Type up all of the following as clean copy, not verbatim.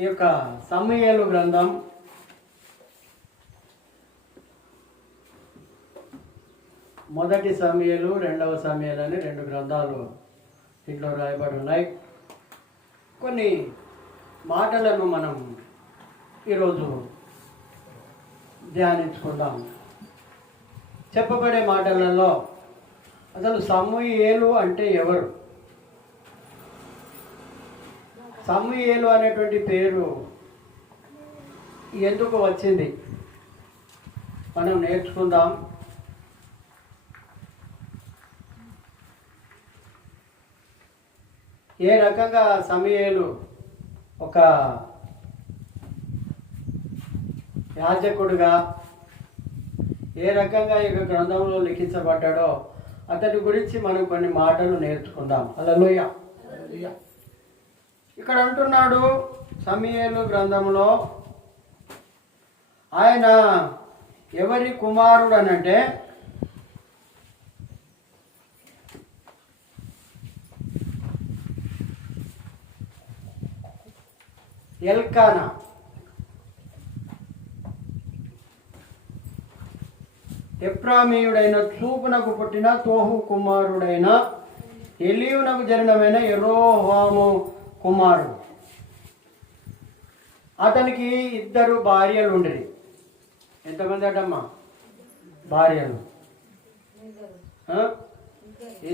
ఈ యొక్క సమూయేలు గ్రంథం మొదటి సమూయేలు, రెండవ సమూయేలు అని రెండు గ్రంథాలు దీంట్లో రాయబడి ఉన్నాయి. కొన్ని మాటలను మనం ఈరోజు ధ్యానించుకుందాం. చెప్పబడే మాటలలో అసలు సమూయేలు అంటే ఎవరు? సమూయేలు అనేటువంటి పేరు ఎందుకు వచ్చింది మనం నేర్చుకుందాం. ఏ రకంగా సమూయేలు ఒక యాజకుడుగా ఏ రకంగా ఈ గ్రంథంలో లిఖించబడ్డాడో అతని గురించి మనం కొన్ని మాటలు నేర్చుకుందాం. హల్లెలూయా. ఇక్కడ అంటున్నాడు సమూయేలు గ్రంథంలో ఆయన ఎవరి కుమారుడు అనంటే ఎల్కానా. ఎఫ్రామీయుడైన చూపునకు పుట్టిన తోహు కుమారుడైన ఎలీయునకు జననమైన యెరోహాము కుమారుడు. అతనికి ఇద్దరు భార్యలు ఉండేది. ఎంతమంది అటమ్మా భార్యలు?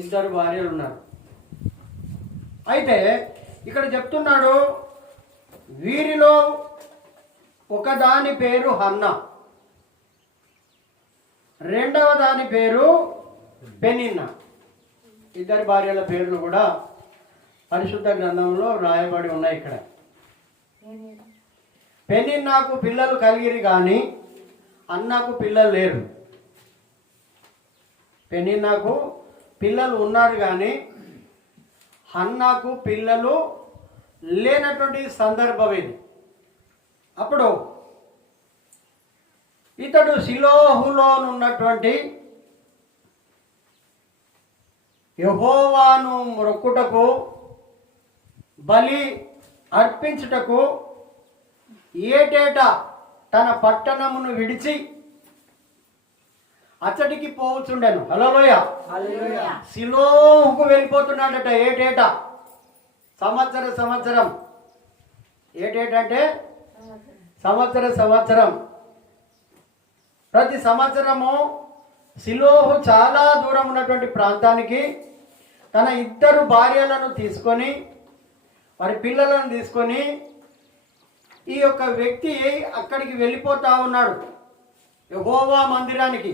ఇద్దరు భార్యలు ఉన్నారు. అయితే ఇక్కడ చెప్తున్నాడు వీరిలో ఒకదాని పేరు హన్న, రెండవ దాని పేరు పెనిన్నా. ఇద్దరి భార్యల పేర్లు కూడా పరిశుద్ధ గ్రంథంలో రాయబడి ఉన్నాయి. ఇక్కడ పెనిన్నాకు పిల్లలు కలిగిరి కానీ అన్నకు పిల్లలు లేరు. పెనిన్నాకు పిల్లలు ఉన్నారు కానీ హన్నాకు పిల్లలు లేనటువంటి సందర్భం ఇది. అప్పుడు ఇతడు షిలోహులోనున్నటువంటి యెహోవాను మొక్కుటకు బలి అర్పించుటకు ఏటేటా తన పట్టణమును విడిచి అచ్చటికి పోవచ్చుండెను. హల్లెలూయా. షిలోహుకు వెళ్ళిపోతున్నాడట ఏటేటా, సంవత్సరం. ఏటేటంటే సంవత్సరం. ప్రతి సంవత్సరము షిలోహు చాలా దూరం ఉన్నటువంటి ప్రాంతానికి తన ఇద్దరు భార్యలను తీసుకొని వారి పిల్లలను తీసుకొని ఈ యొక్క వ్యక్తి అక్కడికి వెళ్ళిపోతా ఉన్నాడు. యెహోవా మందిరానికి.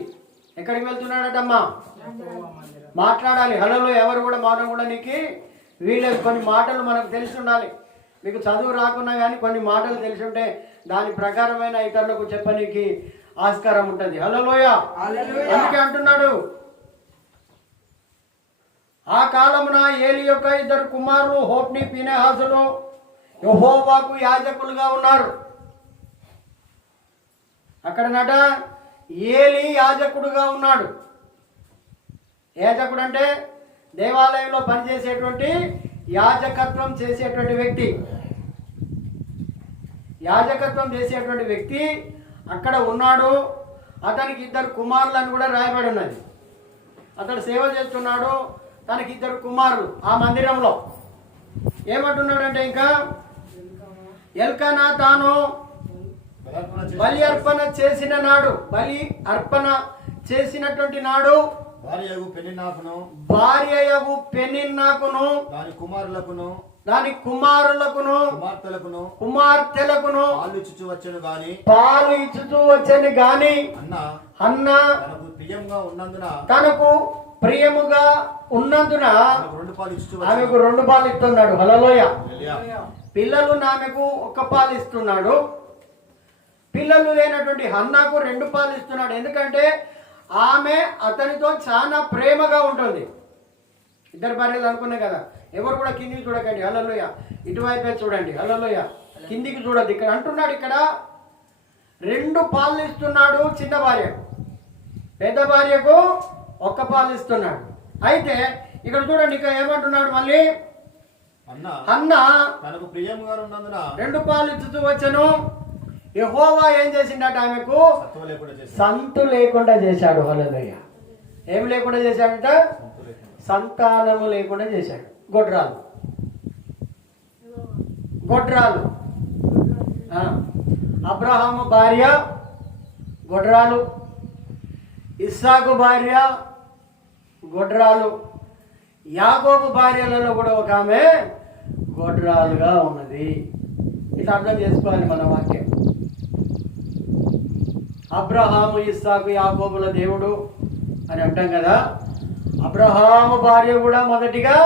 ఎక్కడికి వెళ్తున్నాడటమ్మా? మాట్లాడాలి. హలలో ఎవరు కూడా మనం కూడా నీకు వీళ్ళకి కొన్ని మాటలు మనకు తెలిసి ఉండాలి. మీకు చదువు రాకున్నా కానీ కొన్ని మాటలు తెలిసి ఉంటే దాని ప్రకారమైన ఇతరులకు చెప్పనీకి ఆస్కారం ఉంటుంది. హల్లెలూయా. అందుకే అంటున్నాడు ఆ కాలమున ఏలి యొక్క ఇద్దరు కుమారులు హోప్ని ఫీనెహాసులు యెహోవాకు యాజకులుగా ఉన్నారు. అక్కడనట ఏలి యాజకుడుగా ఉన్నాడు. యాజకుడు అంటే దేవాలయంలో పనిచేసేటువంటి యాజకత్వం చేసేటువంటి వ్యక్తి. యాజకత్వం చేసేటువంటి వ్యక్తి అక్కడ ఉన్నాడు. అతనికి ఇద్దరు కుమారులను కూడా రాయబడి ఉన్నది. అతడు సేవ చేస్తున్నాడు. తనకి ఇద్దరు కుమారులు ఆ మందిరంలో. ఏమంటున్నాడంటే ఇంకా ఎల్కానా తాను బలి అర్పణ చేసిన నాడు, బలి అర్పణ చేసినటువంటి నాడు భార్యయగు పెనిన్నాకును దాని కుమారులకును కుమార్తెలకును పాలు ఇచ్చుచూ వచ్చను గాని అన్న తనకు ప్రియముగా ఉన్నందున ఆమెకు 2 పాలు ఇస్తున్నాడు. హల్లెలూయా. పిల్లలు ఆమెకు 1 పాలు ఇస్తున్నాడు. పిల్లలు లేనటువంటి హన్నాకు 2 పాలు ఇస్తున్నాడు. ఎందుకంటే ఆమె అతనితో చాలా ప్రేమగా ఉంటుంది. ఇద్దరు భార్యలు అనుకున్నాయి కదా. ఎవరు కూడా కిందికి చూడకండి. హల్లెలూయా. ఇటువైపే చూడండి. హల్లెలూయా. కిందికి చూడద్దు. ఇక్కడ అంటున్నాడు, ఇక్కడ 2 పాలు ఇస్తున్నాడు చిన్న భార్యకు, పెద్ద భార్యకు 1 పాలు ఇస్తున్నాడు. అయితే ఇక్కడ చూడండి, ఇక్కడ ఏమంటున్నాడు మళ్ళీ అన్న తనకు ప్రియముగా ఉన్నందున 2 పాలు ఇచ్చుతూ వచ్చెను. యెహోవా ఏం చేసిండట? ఆమెకు సంతు లేకుండా చేశాడు. హల్లెలూయా. ఏం లేకుండా చేశాడట? సంతానము లేకుండా చేశాడు. గొడ్రాలు అబ్రహాము భార్య గొడ్రాలు, ఇస్సాకు భార్య గొడ్రాలు, యాకోబు భార్యలలో కూడా ఒక ఆమె గొడ్రాలుగా ఉన్నది. ఇట్లా అర్థం చేసుకోవాలి మన వాక్యం. అబ్రహాము, ఇస్సాకు, యాకోబుల దేవుడు అని అంటాం కదా. అబ్రహాము భార్య కూడా మొదటిగా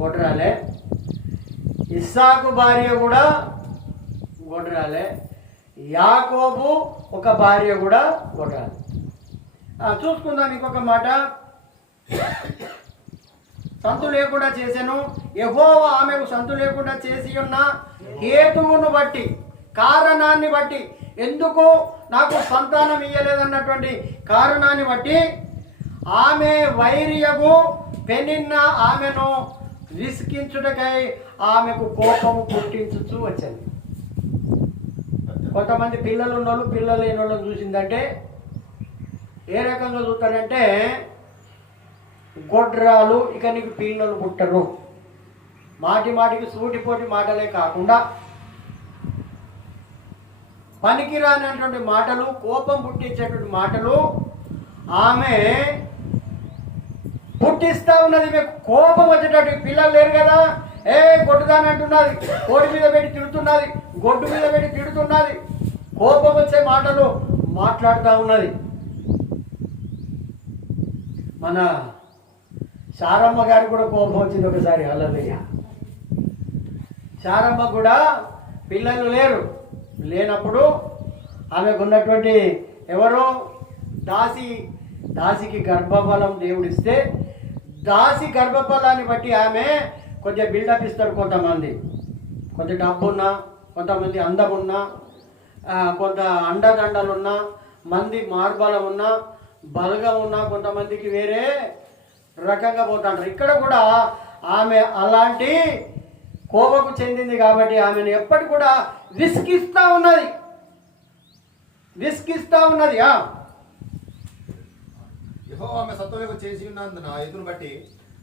గొడ్రాలే, ఇస్సాకు భార్య కూడా గొడ్రాలే, యాకోబు ఒక భార్య కూడా గొడ్రాలే. చూసుకుందాం ఇంకొక మాట. సంతు లేకుండా చేశాను. యెహోవా ఆమెకు సంతు లేకుండా చేసి ఉన్న హేతువును బట్టి, కారణాన్ని బట్టి, ఎందుకు నాకు సంతానం ఇయ్యలేదన్నటువంటి కారణాన్ని బట్టి ఆమె వైరియగు పెనిన్న ఆమెను విసికించుటకై ఆమెకు కోపము పుట్టించుచూ వచ్చింది. కొంతమంది పిల్లలు ఉన్నోళ్ళు పిల్లలు లేని వాళ్ళని చూసిందంటే ఏ రకంగా చూస్తారంటే, గొడ్రాలు ఇక నీకు పిల్లలు పుట్టరు, మాటికి సూటిపోటి మాటలే కాకుండా పనికిరానటువంటి మాటలు, కోపం పుట్టించేటువంటి మాటలు ఆమె పుట్టిస్తూ ఉన్నది. మీకు కోపం వచ్చేటట్టు. పిల్లలు లేరు కదా, గొడ్డుదాని అంటున్నది, కోడి మీద పెట్టి తిడుతున్నది, గొడ్డు మీద పెట్టి తిడుతున్నది, కోపం వచ్చే మాటలు మాట్లాడుతూ ఉన్నది. మన శారమ్మ గారికి కూడా కోపం వచ్చింది ఒకసారి. హల్లెలూయా. శారమ్మ కూడా పిల్లలు లేనప్పుడు ఆమెకు ఉన్నటువంటి ఎవరో దాసికి గర్భఫలం దేవుడిస్తే, దాసి గర్భఫలాన్ని బట్టి ఆమె కొంచెం బిల్డప్ ఇస్తారు. కొంతమంది కొంచెం డబ్బున్నా, కొంతమంది అందం ఉన్నా, కొంత అండదండలున్నా, మంది మార్బలం ఉన్నా, బలగం ఉన్నా, కొంతమందికి వేరే రకంగా పోతాంటారు. ఇక్కడ కూడా ఆమె అలాంటి కోపకు చెందింది కాబట్టి ఆమెను ఎప్పటి కూడా విసిగిస్తూ ఉన్నది. యెహోవా ఆమె సత్తులేకు చేసి ఉన్నందున ఎదురు బట్టి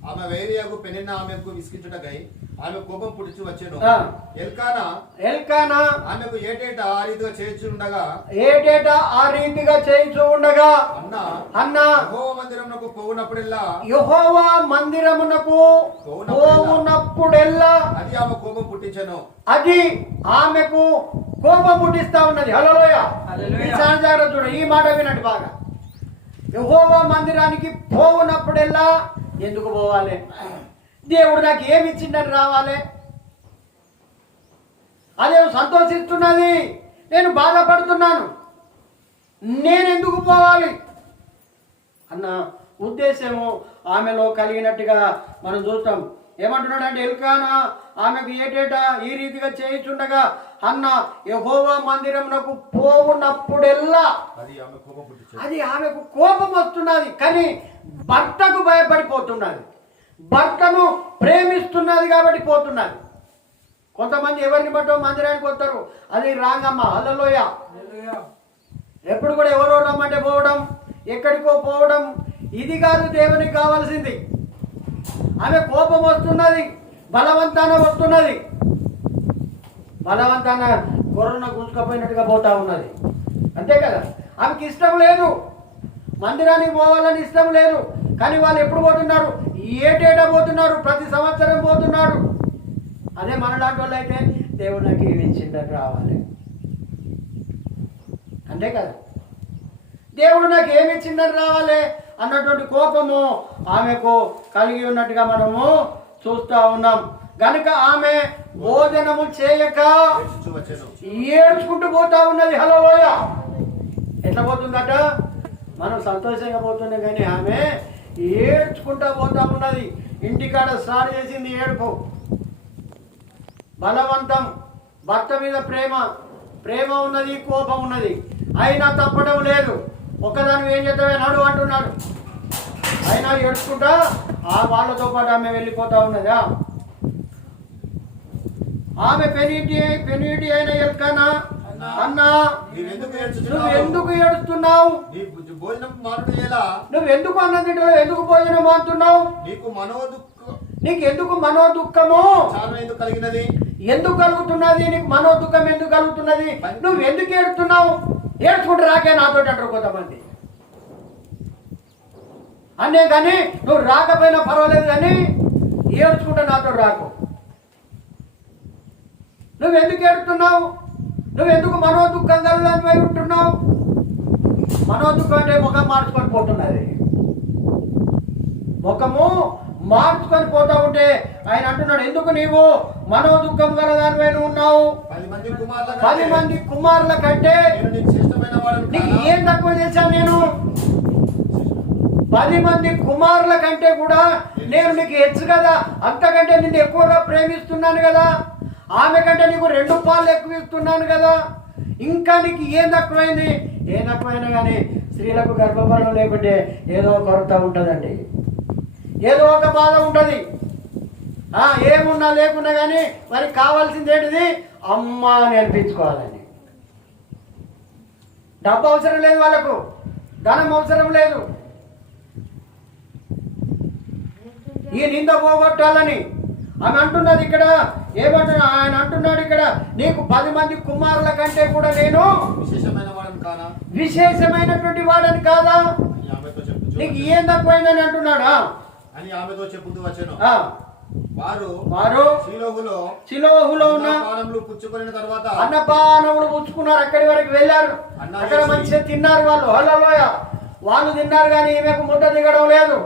ఆమె వేరియగు పెనిన్న ఆమెకు విసిగించుటకై ఆమె కోపం పుట్టించి వచ్చెను. ఎల్కానా ఆమెకు ఏటేటా ఆ రీతిగా చేయించు ఉండగా అన్న యెహోవా మందిరమునకు పోవునప్పుడెల్లా అది ఆమె కోపం పుట్టించెను. అది ఆమెకు కోపం పుట్టిస్తా ఉన్నది. హల్లెలూయా. చూడ ఈ మాట వినండి బాగా. యెహోవా మందిరానికి పోవునప్పుడెల్లా ఎందుకు పోవాలి? దేవుడు నాకు ఏమి ఇచ్చిందని రావాలి? అదే సంతోషిస్తున్నది, నేను బాధపడుతున్నాను, నేను ఎందుకు పోవాలి అన్న ఉద్దేశము ఆమెలో కలిగినట్టుగా మనం చూస్తాం. ఏమంటున్నాడంటే, ఎల్కానా ఆమెకు ఏటేటా ఈ రీతిగా చేయించుండగా అన్న యెహోవా మందిరమునకు పోవునప్పుడెల్లా అది ఆమెకు కోపం వస్తున్నది. కానీ భర్తకు భయపడిపోతున్నది, భర్తను ప్రేమిస్తున్నది కాబట్టి పోతున్నది. కొంతమంది ఎవరిని బట్టో మందిరానికి వస్తారు, అది రాంగమ్మ. హల్లెలూయా. ఎప్పుడు కూడా ఎవరో రమ్మంటే పోవడం, ఎక్కడికో పోవడం, ఇది కాదు దేవునికి కావాల్సింది. ఆమె కోపం వస్తున్నది, బలవంతాన వస్తున్నది, బలవంతాన గొర్రెను గుంజుకపోయినట్టుగా పోతా ఉన్నది. అంతే కదా. ఆమెకి ఇష్టం లేదు, మందిరానికి పోవాలని ఇష్టం లేదు. కానీ వాళ్ళు ఎప్పుడు పోతున్నారు? ఏటేటా పోతున్నారు, ప్రతి సంవత్సరం పోతున్నారు. అదే మనలాంటి వాళ్ళు అయితే దేవుడు నాకు ఏమి ఇచ్చిందని రావాలి. అంతే కదా. దేవుడు నాకు ఏమి ఇచ్చిందని రావాలి అన్నటువంటి కోపము ఆమెకు కలిగి ఉన్నట్టుగా మనము చూస్తూ ఉన్నాం. కనుక ఆమె భోజనము చేయక ఏడ్చుకుంటూ పోతా ఉన్నది. హల్లెలూయా. ఎట్లా పోతుందట? మనం సంతోషంగా పోతున్నాం కానీ ఆమె ఏడ్చుకుంటూ పోతా ఉన్నది. ఇంటికాడ స్టార్ట్ చేసింది ఏడుపు. బలవంతం, భర్త మీద ప్రేమ ఉన్నది, కోపం ఉన్నది, అయినా తప్పడం లేదు. ఒకదాని ఏం చేద్దామే నాడు అంటున్నాడు, అయినా ఏడ్చుకుంటా ఆ వాళ్ళతో పాటు ఆమె వెళ్ళిపోతా ఉన్నదా. ఆమె పెనీటి అయిన ఎల్కానా, అన్నా నువ్వు ఎందుకు ఏడుస్తున్నావు? భోజనం మానుట ఎలా? నువ్వు ఎందుకు అన్నం తింటావు? ఎందుకు భోజనం మానుతున్నావు? నీకు ఎందుకు మనోదుఖము ఎందుకు కలిగినది? ఎందుకు కలుగుతున్నది? నీకు మనోదుఖం ఎందుకు కలుగుతున్నది? నువ్వు ఎందుకు ఏడుస్తున్నావు? ఏడ్చుకుంటూ రాకే నాతో అంటారు కొంతమంది. అనే కానీ నువ్వు రాకపోయినా పర్వాలేదు, కానీ ఏడ్చుకుంటూ నాతో రాకు. నువ్వెందుకు ఏడుతున్నావు? నువ్వెందుకు మనోదుఖం కలగని ఉంటున్నావు? మనోదుఖం అంటే ముఖం మార్చుకొని పోతున్నది. ముఖము మార్చుకొని పోతా ఉంటే ఆయన అంటున్నాడు, ఎందుకు నీవు మనోదుఖం కలదానివై ఉన్నావు? 10 మంది కుమారుల కంటే నీకు ఏం తక్కువ చేశాను నేను? 10 మంది కుమారుల కంటే కూడా నేను నీకు హెచ్చు కదా, అంతకంటే నిన్ను ఎక్కువగా ప్రేమిస్తున్నాను కదా, ఆమె కంటే నీకు 2 పాలు ఎక్కువ ఇస్తున్నాను కదా, ఇంకా నీకు ఏం తక్కువైంది? ఏం తక్కువైనా కానీ స్త్రీలకు గర్భఫలం లేకుంటే ఏదో కొరత ఉంటుందండి, ఏదో ఒక బాధ ఉంటుంది. ఏమున్నా లేకున్నా కానీ వారికి కావాల్సింది ఏంటిది? అమ్మ అని అనిపించుకోవాలని. డబ్బు అవసరం లేదు, వాళ్ళకు ధనం అవసరం లేదు, ఈ నింద పోగొట్టాలని ఆమె అంటున్నది. ఇక్కడ ఏమంటున్నా ఆయన అంటున్నాడు, ఇక్కడ నీకు 10 మంది కుమారుల కంటే కూడా నేను విశేషమైనటువంటి వాడని కాదా? నీకు ఏం తక్కువైందని అంటున్నాడా అని ఆమెతో చెప్పుతూ వచ్చాను. వారు షిలోహులో ఉన్న అన్నపానములు పుచ్చుకున్నారు. అక్కడి వరకు వెళ్ళారు, అక్కడ మంచిగా తిన్నారు వాళ్ళు. హల్లెలూయ. వాళ్ళు తిన్నారు కానీ ఈమెకు ముద్ద దిగడం లేదు,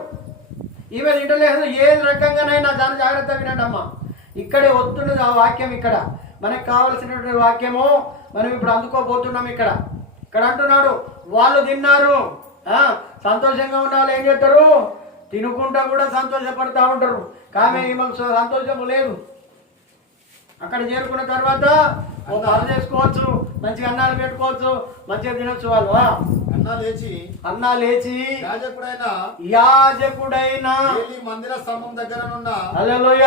ఈమె తింటలేదు. ఏ రకంగానైనా దాన్ని జాగ్రత్త వినండి అమ్మా. ఇక్కడే వస్తున్నది ఆ వాక్యం. ఇక్కడ మనకు కావలసినటువంటి వాక్యము మనం ఇప్పుడు అందుకోబోతున్నాం. ఇక్కడ అంటున్నాడు, వాళ్ళు తిన్నారు, సంతోషంగా ఉన్న వాళ్ళు ఏం చేస్తారు? తినుకుంటా కూడా సంతోషపడతా ఉంటారు. కానీ ఈమెకు సంతోషము లేదు. అక్కడ చేరుకున్న తర్వాత పాలు చేసుకోవచ్చు, మంచిగా అన్నాలు పెట్టుకోవచ్చు, మంచిగా తినొచ్చు. వాళ్ళు అన్నా లేచి యాజకుడైన మందిర స్తంభం దగ్గర హల్లెలూయ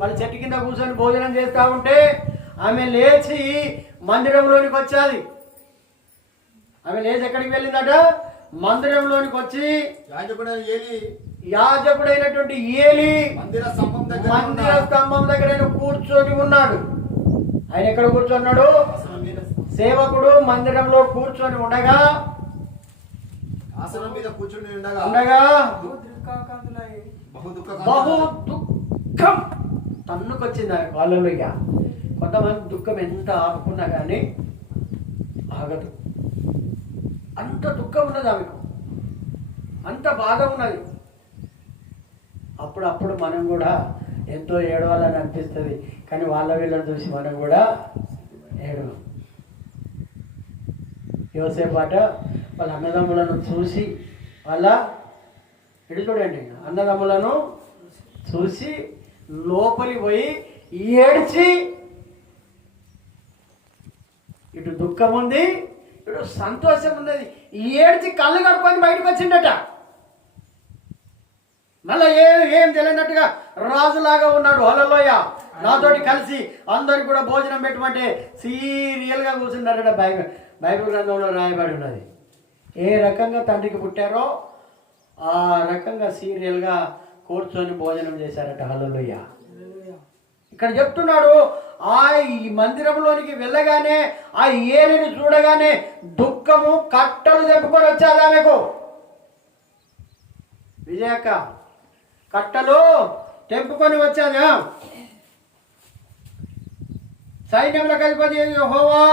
వాళ్ళు చెట్టు కింద కూర్చొని భోజనం చేస్తా ఉంటే ఆమె లేచి మందిరంలోనికి వచ్చాది. ఆమె లేచి ఎక్కడికి వెళ్ళిందట? మందిరంలోనికి వచ్చి యాజకుడైనటువంటి ఏలి మందిర స్తంభం దగ్గర కూర్చొని ఉన్నాడు. ఆయన ఎక్కడ కూర్చున్నాడు? సేవకుడు మందిరంలో కూర్చొని ఉండగా బహు దుఃఖం తన్నుకొచ్చింది ఆయన వాళ్ళలో. కొంతమంది దుఃఖం ఎంత ఆపుకున్నా కానీ ఆగదు. అంత దుఃఖం ఉన్నది ఆమెకు, అంత బాధ ఉన్నది. అప్పుడప్పుడు మనం కూడా ఎంతో ఏడవాలని అనిపిస్తుంది, కానీ వాళ్ళ వీళ్ళని చూసి మనం కూడా ఏడవం. యోసేపాట వాళ్ళ అన్నదమ్ములను చూసి ఇటు చూడండి, అన్నదమ్ములను చూసి లోపలి పోయి ఏడ్చి, ఇటు దుఃఖం ఉంది, ఇటు సంతోషం ఉన్నది. ఏడ్చి కళ్ళు కడుక్కొని బయటకు వచ్చిండట. మళ్ళీ ఏం తెలియనట్టుగా రాజులాగా ఉన్నాడు. హల్లెలూయ. నాతోటి కలిసి అందరికి కూడా భోజనం పెట్టమంటే సీరియల్గా కూర్చున్నారట. బైబిల్ గ్రంథంలో రాయబడి ఉన్నది. ఏ రకంగా తండ్రికి పుట్టారో ఆ రకంగా సీరియల్గా కూర్చొని భోజనం చేశారట. హల్లెలూయ. ఇక్కడ చెప్తున్నాడు, ఈ మందిరంలోనికి వెళ్ళగానే ఆ ఏలిని చూడగానే దుఃఖము కట్టలు తెంపుకొని వచ్చాది ఆమెకు. విజయక్క కట్టలు తెంపుకొని వచ్చాది. సైన్యములకు అధిపతి యెహోవా,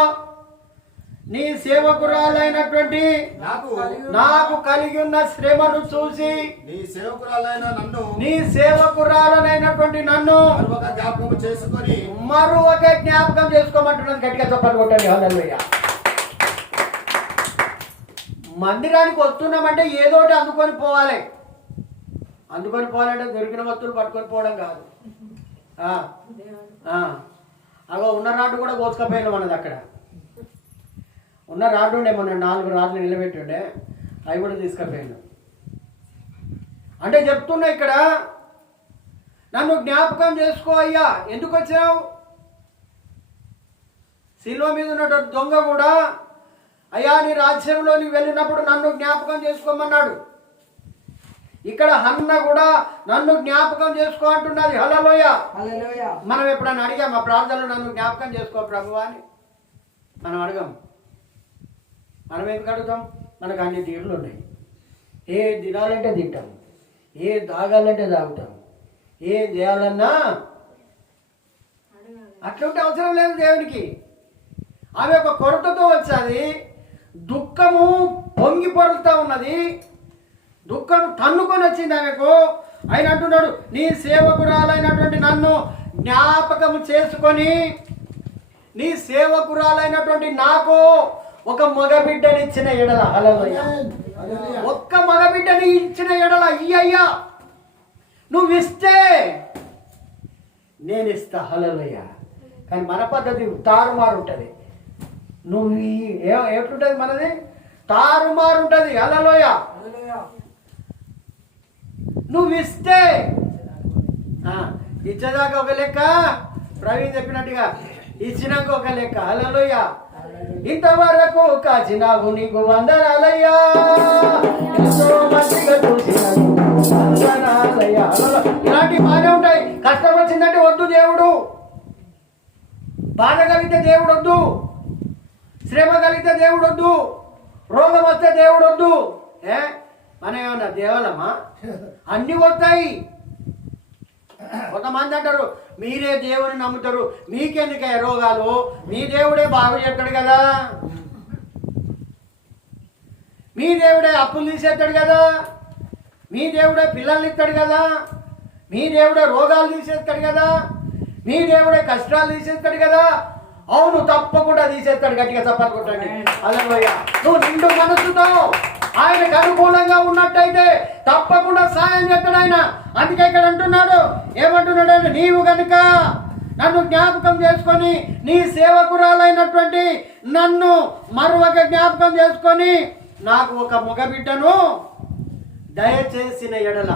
నీ సేవకురాలైనటువంటి నాకు కలిగి ఉన్న శ్రమను చూసి నీ సేవకురాలైనటువంటి నన్ను మరొక జ్ఞాపకం చేసుకోమంటున్నది. గట్టిగా చెప్పాలి కొట్టండి. హల్లెలూయా. మందిరానికి వస్తున్నామంటే ఏదోటి అందుకొని పోవాలి. అందుకొని పోవాలంటే దొరికిన వస్తువులు పట్టుకొని పోవడం కాదు. అగో ఉన్న రాడ్డు కూడా కోసుకపోయినా మనది. అక్కడ ఉన్న రాడ్డు ఉండే, మన 4 రాడ్లు నిలబెట్టి ఉండే, అవి కూడా తీసుకపోయాను. అంటే చెప్తున్నా ఇక్కడ, నన్ను జ్ఞాపకం చేసుకో అయ్యా. ఎందుకు వచ్చావు? శిలువ మీద ఉన్నటువంటి దొంగ కూడా అయ్యా నీ రాజ్యంలోనికి వెళ్ళినప్పుడు నన్ను జ్ఞాపకం చేసుకోమన్నాడు. ఇక్కడ హన్న కూడా నన్ను జ్ఞాపకం చేసుకో అంటున్నది. హల్లెలూయా. మనం ఎప్పుడైనా అడిగాం మా ప్రార్థనలో నన్ను జ్ఞాపకం చేసుకో ప్రభువా అని? మనం అడగం. మనం ఎందుకు అడుగుతాం? మనకు అన్ని తీరులు ఉన్నాయి. ఏ తినాలంటే తింటాం, ఏ తాగాలంటే తాగుతాం, ఏం చేయాలన్నా అట్లుంటే అవసరం లేదు దేవునికి. ఆమె ఒక కొరతతో వచ్చాది, దుఃఖము పొంగి పొరులుతూ ఉన్నది, దుఃఖం తన్నుకొని వచ్చింది ఆమెకు. ఆయన అంటున్నాడు, నీ సేవకురాలైనటువంటి నన్ను జ్ఞాపకము చేసుకొని, నీ సేవకురాలైనటువంటి నాకు ఒక మగబిడ్డని ఇచ్చిన ఎడల, హల్లెలూయా, ఒక్క మగబిడ్డని ఇచ్చిన ఎడల అయ్యయ్యా నువ్వు ఇస్తే నేను ఇస్తా. హల్లెలూయా. కానీ మన పద్ధతి తారుమారు ఉంటుంది. నువ్వు ఎట్లుంటుంది మనది? తారుమారు ఉంటుంది. హల్లెలూయా. నువ్వు ఇస్తే ఇచ్చేదాకా ఒక లెక్క, ప్రవీణ్ చెప్పినట్టుగా ఇచ్చినాక ఒక లెక్క. హల్లెలూయా. ఇంతవరకు కాచినావు నీకు వందనాలయ్యా, ఎంతో మంచిగా చూసినావు వందనాలయ్యా. ఇలాంటివి బాగానే ఉంటాయి. కష్టం వచ్చిందంటే వద్దు దేవుడు, బాధ కలిగితే దేవుడు వద్దు, శ్రమ కలిగితే దేవుడు వద్దు, రోగం వస్తే దేవుడు వద్దు. మనం ఏమన్నా దేవాలమ్మా? అన్నీ వస్తాయి. కొంతమంది అంటారు మీరే దేవుని నమ్ముతారు, మీకెందుకే రోగాలు, మీ దేవుడే బాగు చేస్తాడు కదా, మీ దేవుడే అప్పులు తీసేస్తాడు కదా, మీ దేవుడే పిల్లల్ని ఇస్తాడు కదా, మీ దేవుడే రోగాలు తీసేస్తాడు కదా, మీ దేవుడే కష్టాలు తీసేస్తాడు కదా. అవును, తప్పకుండా తీసేస్తాడు. గట్టిగా చప్పట్లు కొట్టండి. హల్లెలూయా. నువ్వు నిండు మనసుతో ఆయనకు అనుకూలంగా ఉన్నట్టయితే తప్పకుండా సాయం చేస్తాడు ఆయన. అందుకే ఇక్కడ అంటున్నాడు, ఏమంటున్నాడు ఆయన? నీవు కనుక నన్ను జ్ఞాపకం చేసుకొని, నీ సేవకురాలైనటువంటి నన్ను మరొక జ్ఞాపకం చేసుకొని నాకు ఒక మగబిడ్డను దయచేసిన ఎడల,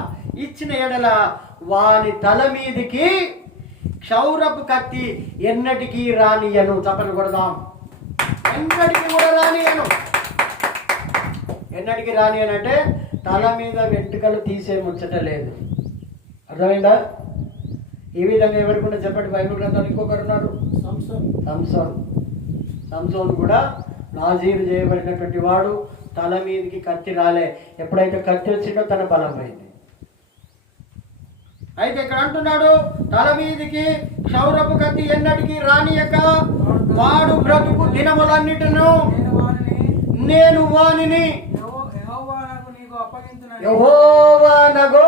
ఇచ్చిన ఎడల వాని తల మీదికి క్షౌరపు కత్తి ఎన్నటికీ రానియను. చప్పట్లు కొడదాం. ఎన్నటికీ కూడా రానియను. ఎన్నటికీ రానియను అంటే తల మీద వెంట్రుకలు తీసే ముచ్చట లేదు. అర్థమైందా? ఈ విధంగా ఎవరికి కూడా చెప్పండి. బైబిల్ గ్రంథంలో ఇంకొకరు ఉన్నాడు, సంసోన్ కూడా నాజీరు చేయబడినటువంటి వాడు. తల మీదకి కత్తి రాలే. ఎప్పుడైతే కత్తి వచ్చిందో తన బలం పోయింది. అయితే ఇక్కడ అంటున్నాడు, తల మీదికి క్షౌరపు కత్తి ఎన్నటికీ రానియక వాడు బ్రతుకు దినములన్నిటిను నేను వానిని యెహోవానగు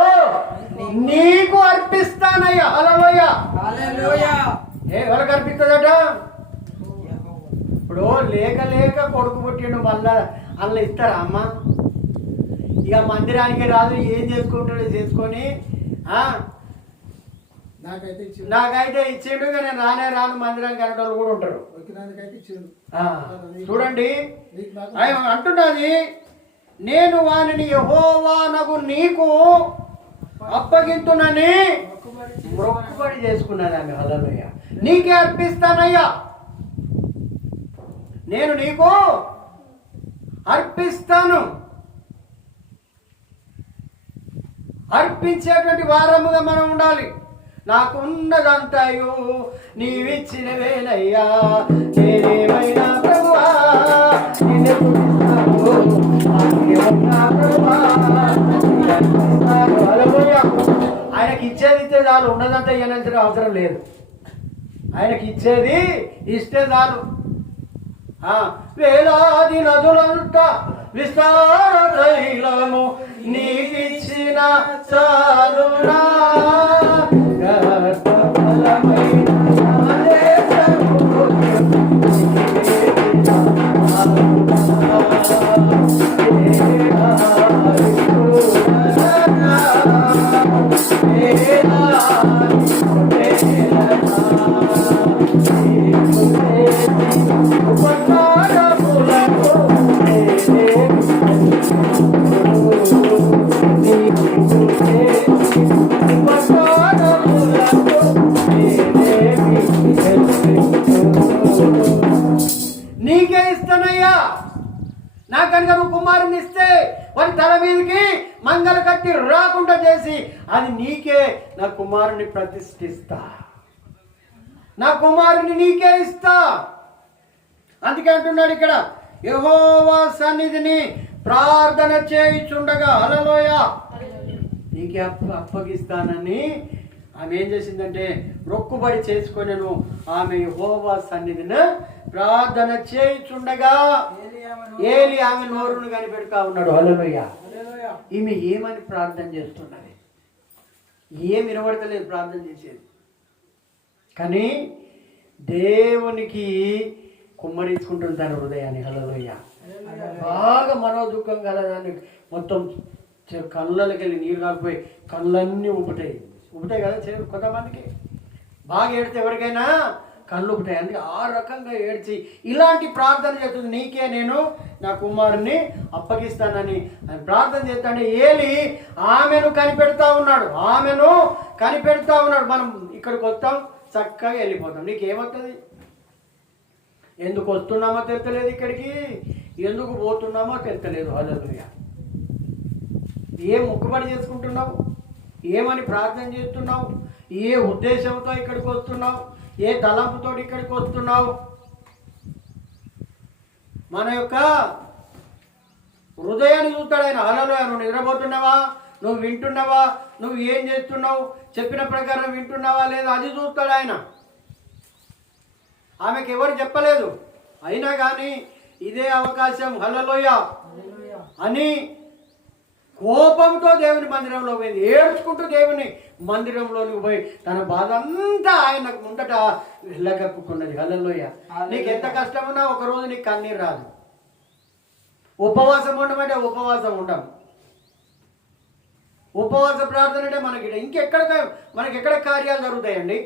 నీకు అర్పిస్తానయ్యా. హల్లెలూయా. ఎవరికి అర్పిస్తుందట? ఇప్పుడు లేక లేక కొడుకు పుట్టిండు, మళ్ళా అల్ల ఇస్తారా అమ్మ? ఇక మందిరానికి రాదు, ఏం చేసుకుంటాడో చేసుకొని నాకైతే ఇచ్చిండు. నేను రాను మందిరానికి అనేటోళ్ళు కూడా ఉంటారు. చూడండి, ఆయన అంటున్నది, నేను వానిని యెహోవానగు నీకు అప్పగింతునని మొక్కుబడి చేసుకున్నాను ఆమె. హల్లెలూయా. నీకే అర్పిస్తానయ్యా, నేను నీకు అర్పిస్తాను. అర్పించేటువంటి వారముగా మనం ఉండాలి. నాకున్నదంతయు నీవిచ్చినవేనయ్యా, నేనేమైనా ప్రభువా నిన్ను ఆయనకి ఇచ్చేది ఇస్తే చాలు, ఉన్నదంతా ఇవ్వనంత అవసరం లేదు. ఆయనకి ఇచ్చేది ఇస్తే చాలు. వేలాది నదులంతా విస్తార తైలము నీకిచ్చిన చాలునా, Hey, కనుక నువ్వు కుమారుని ఇస్తే వారి తల మీదకి మంగళ కట్టి రాకుండా చేసి అది నీకే నా కుమారుని ప్రతిష్ఠిస్తా, నా కుమారుని నీకే ఇస్తా. అందుకే అంటున్నాడు ఇక్కడ, యెహోవా సన్నిధిని ప్రార్థన చేయుచుండగా హల్లెలూయా నీకే అప్పగిస్తానని ఆమె ఏం చేసిందంటే మొక్కుబడి చేసుకొనెను. ఆమె యెహోవా సన్నిధిని ప్రార్థన చేయుచుండగా ఏలి ఆమె నోరును కనిపెడతా ఉన్నాడు. హల్లెలూయా. ఈమె ఏమని ప్రార్థన చేస్తున్నది? ఏం వినబడతలేదు ప్రార్థన చేసేది, కానీ దేవునికి కుమ్మరించుకుంటుంది తన హృదయాన్ని. హల్లెలూయా. బాగా మనో దుఃఖం కలదాన్ని మొత్తం కళ్ళకి వెళ్ళి నీరు కాలిపోయి కళ్ళన్నీ ఉబ్బుతాయి కదా కొంతమందికి. బాగా ఏడితే ఎవరికైనా కళ్ళు ఉబ్బుతాయి. అందుకే ఆ రకంగా ఏడ్చి ఇలాంటి ప్రార్థన చేస్తుంది, నీకే నేను నా కుమారుని అప్పగిస్తానని ఆయన ప్రార్థన చేస్తాడే. ఏలి ఆమెను కనిపెడతా ఉన్నాడు, మనం ఇక్కడికి వస్తాం చక్కగా వెళ్ళిపోతాం. నీకేమవుతుంది? ఎందుకు వస్తున్నామో తెలుస్తలేదు, ఇక్కడికి ఎందుకు పోతున్నామో తెలుస్తలేదు. హల్లెలూయా. ఏ మొక్కుబడి చేసుకుంటున్నావు? ఏమని ప్రార్థన చేస్తున్నావు? ఏ ఉద్దేశంతో ఇక్కడికి వస్తున్నావు? ఏ తలంపుతో ఇక్కడికి వస్తున్నావు? మన యొక్క హృదయాన్ని చూస్తాడు ఆయన. హల్లెలూయా. నువ్వు నిద్రపోతున్నావా? నువ్వు వింటున్నావా? నువ్వు ఏం చేస్తున్నావు? చెప్పిన ప్రకారం వింటున్నావా లేదా? అది చూస్తాడు ఆయన. ఆమెకు ఎవరు చెప్పలేదు, అయినా కానీ ఇదే అవకాశం హల్లెలూయా అని కోపంతో దేవుని మందిరంలో పోయింది. ఏడ్చుకుంటూ దేవుని మందిరంలోనికి పోయి తన బాధ అంతా ఆయన ముందట వెళ్ళగప్పుకున్నది. హల్లెలూయా. నీకు ఎంత కష్టం ఉన్నా ఒకరోజు నీకు కన్నీరు రాదు. ఉపవాసం ఉండమంటే ఉపవాసం ఉండం. ఉపవాస ప్రార్థన అంటే మనకెక్కడ కార్యాలు జరుగుతాయండి?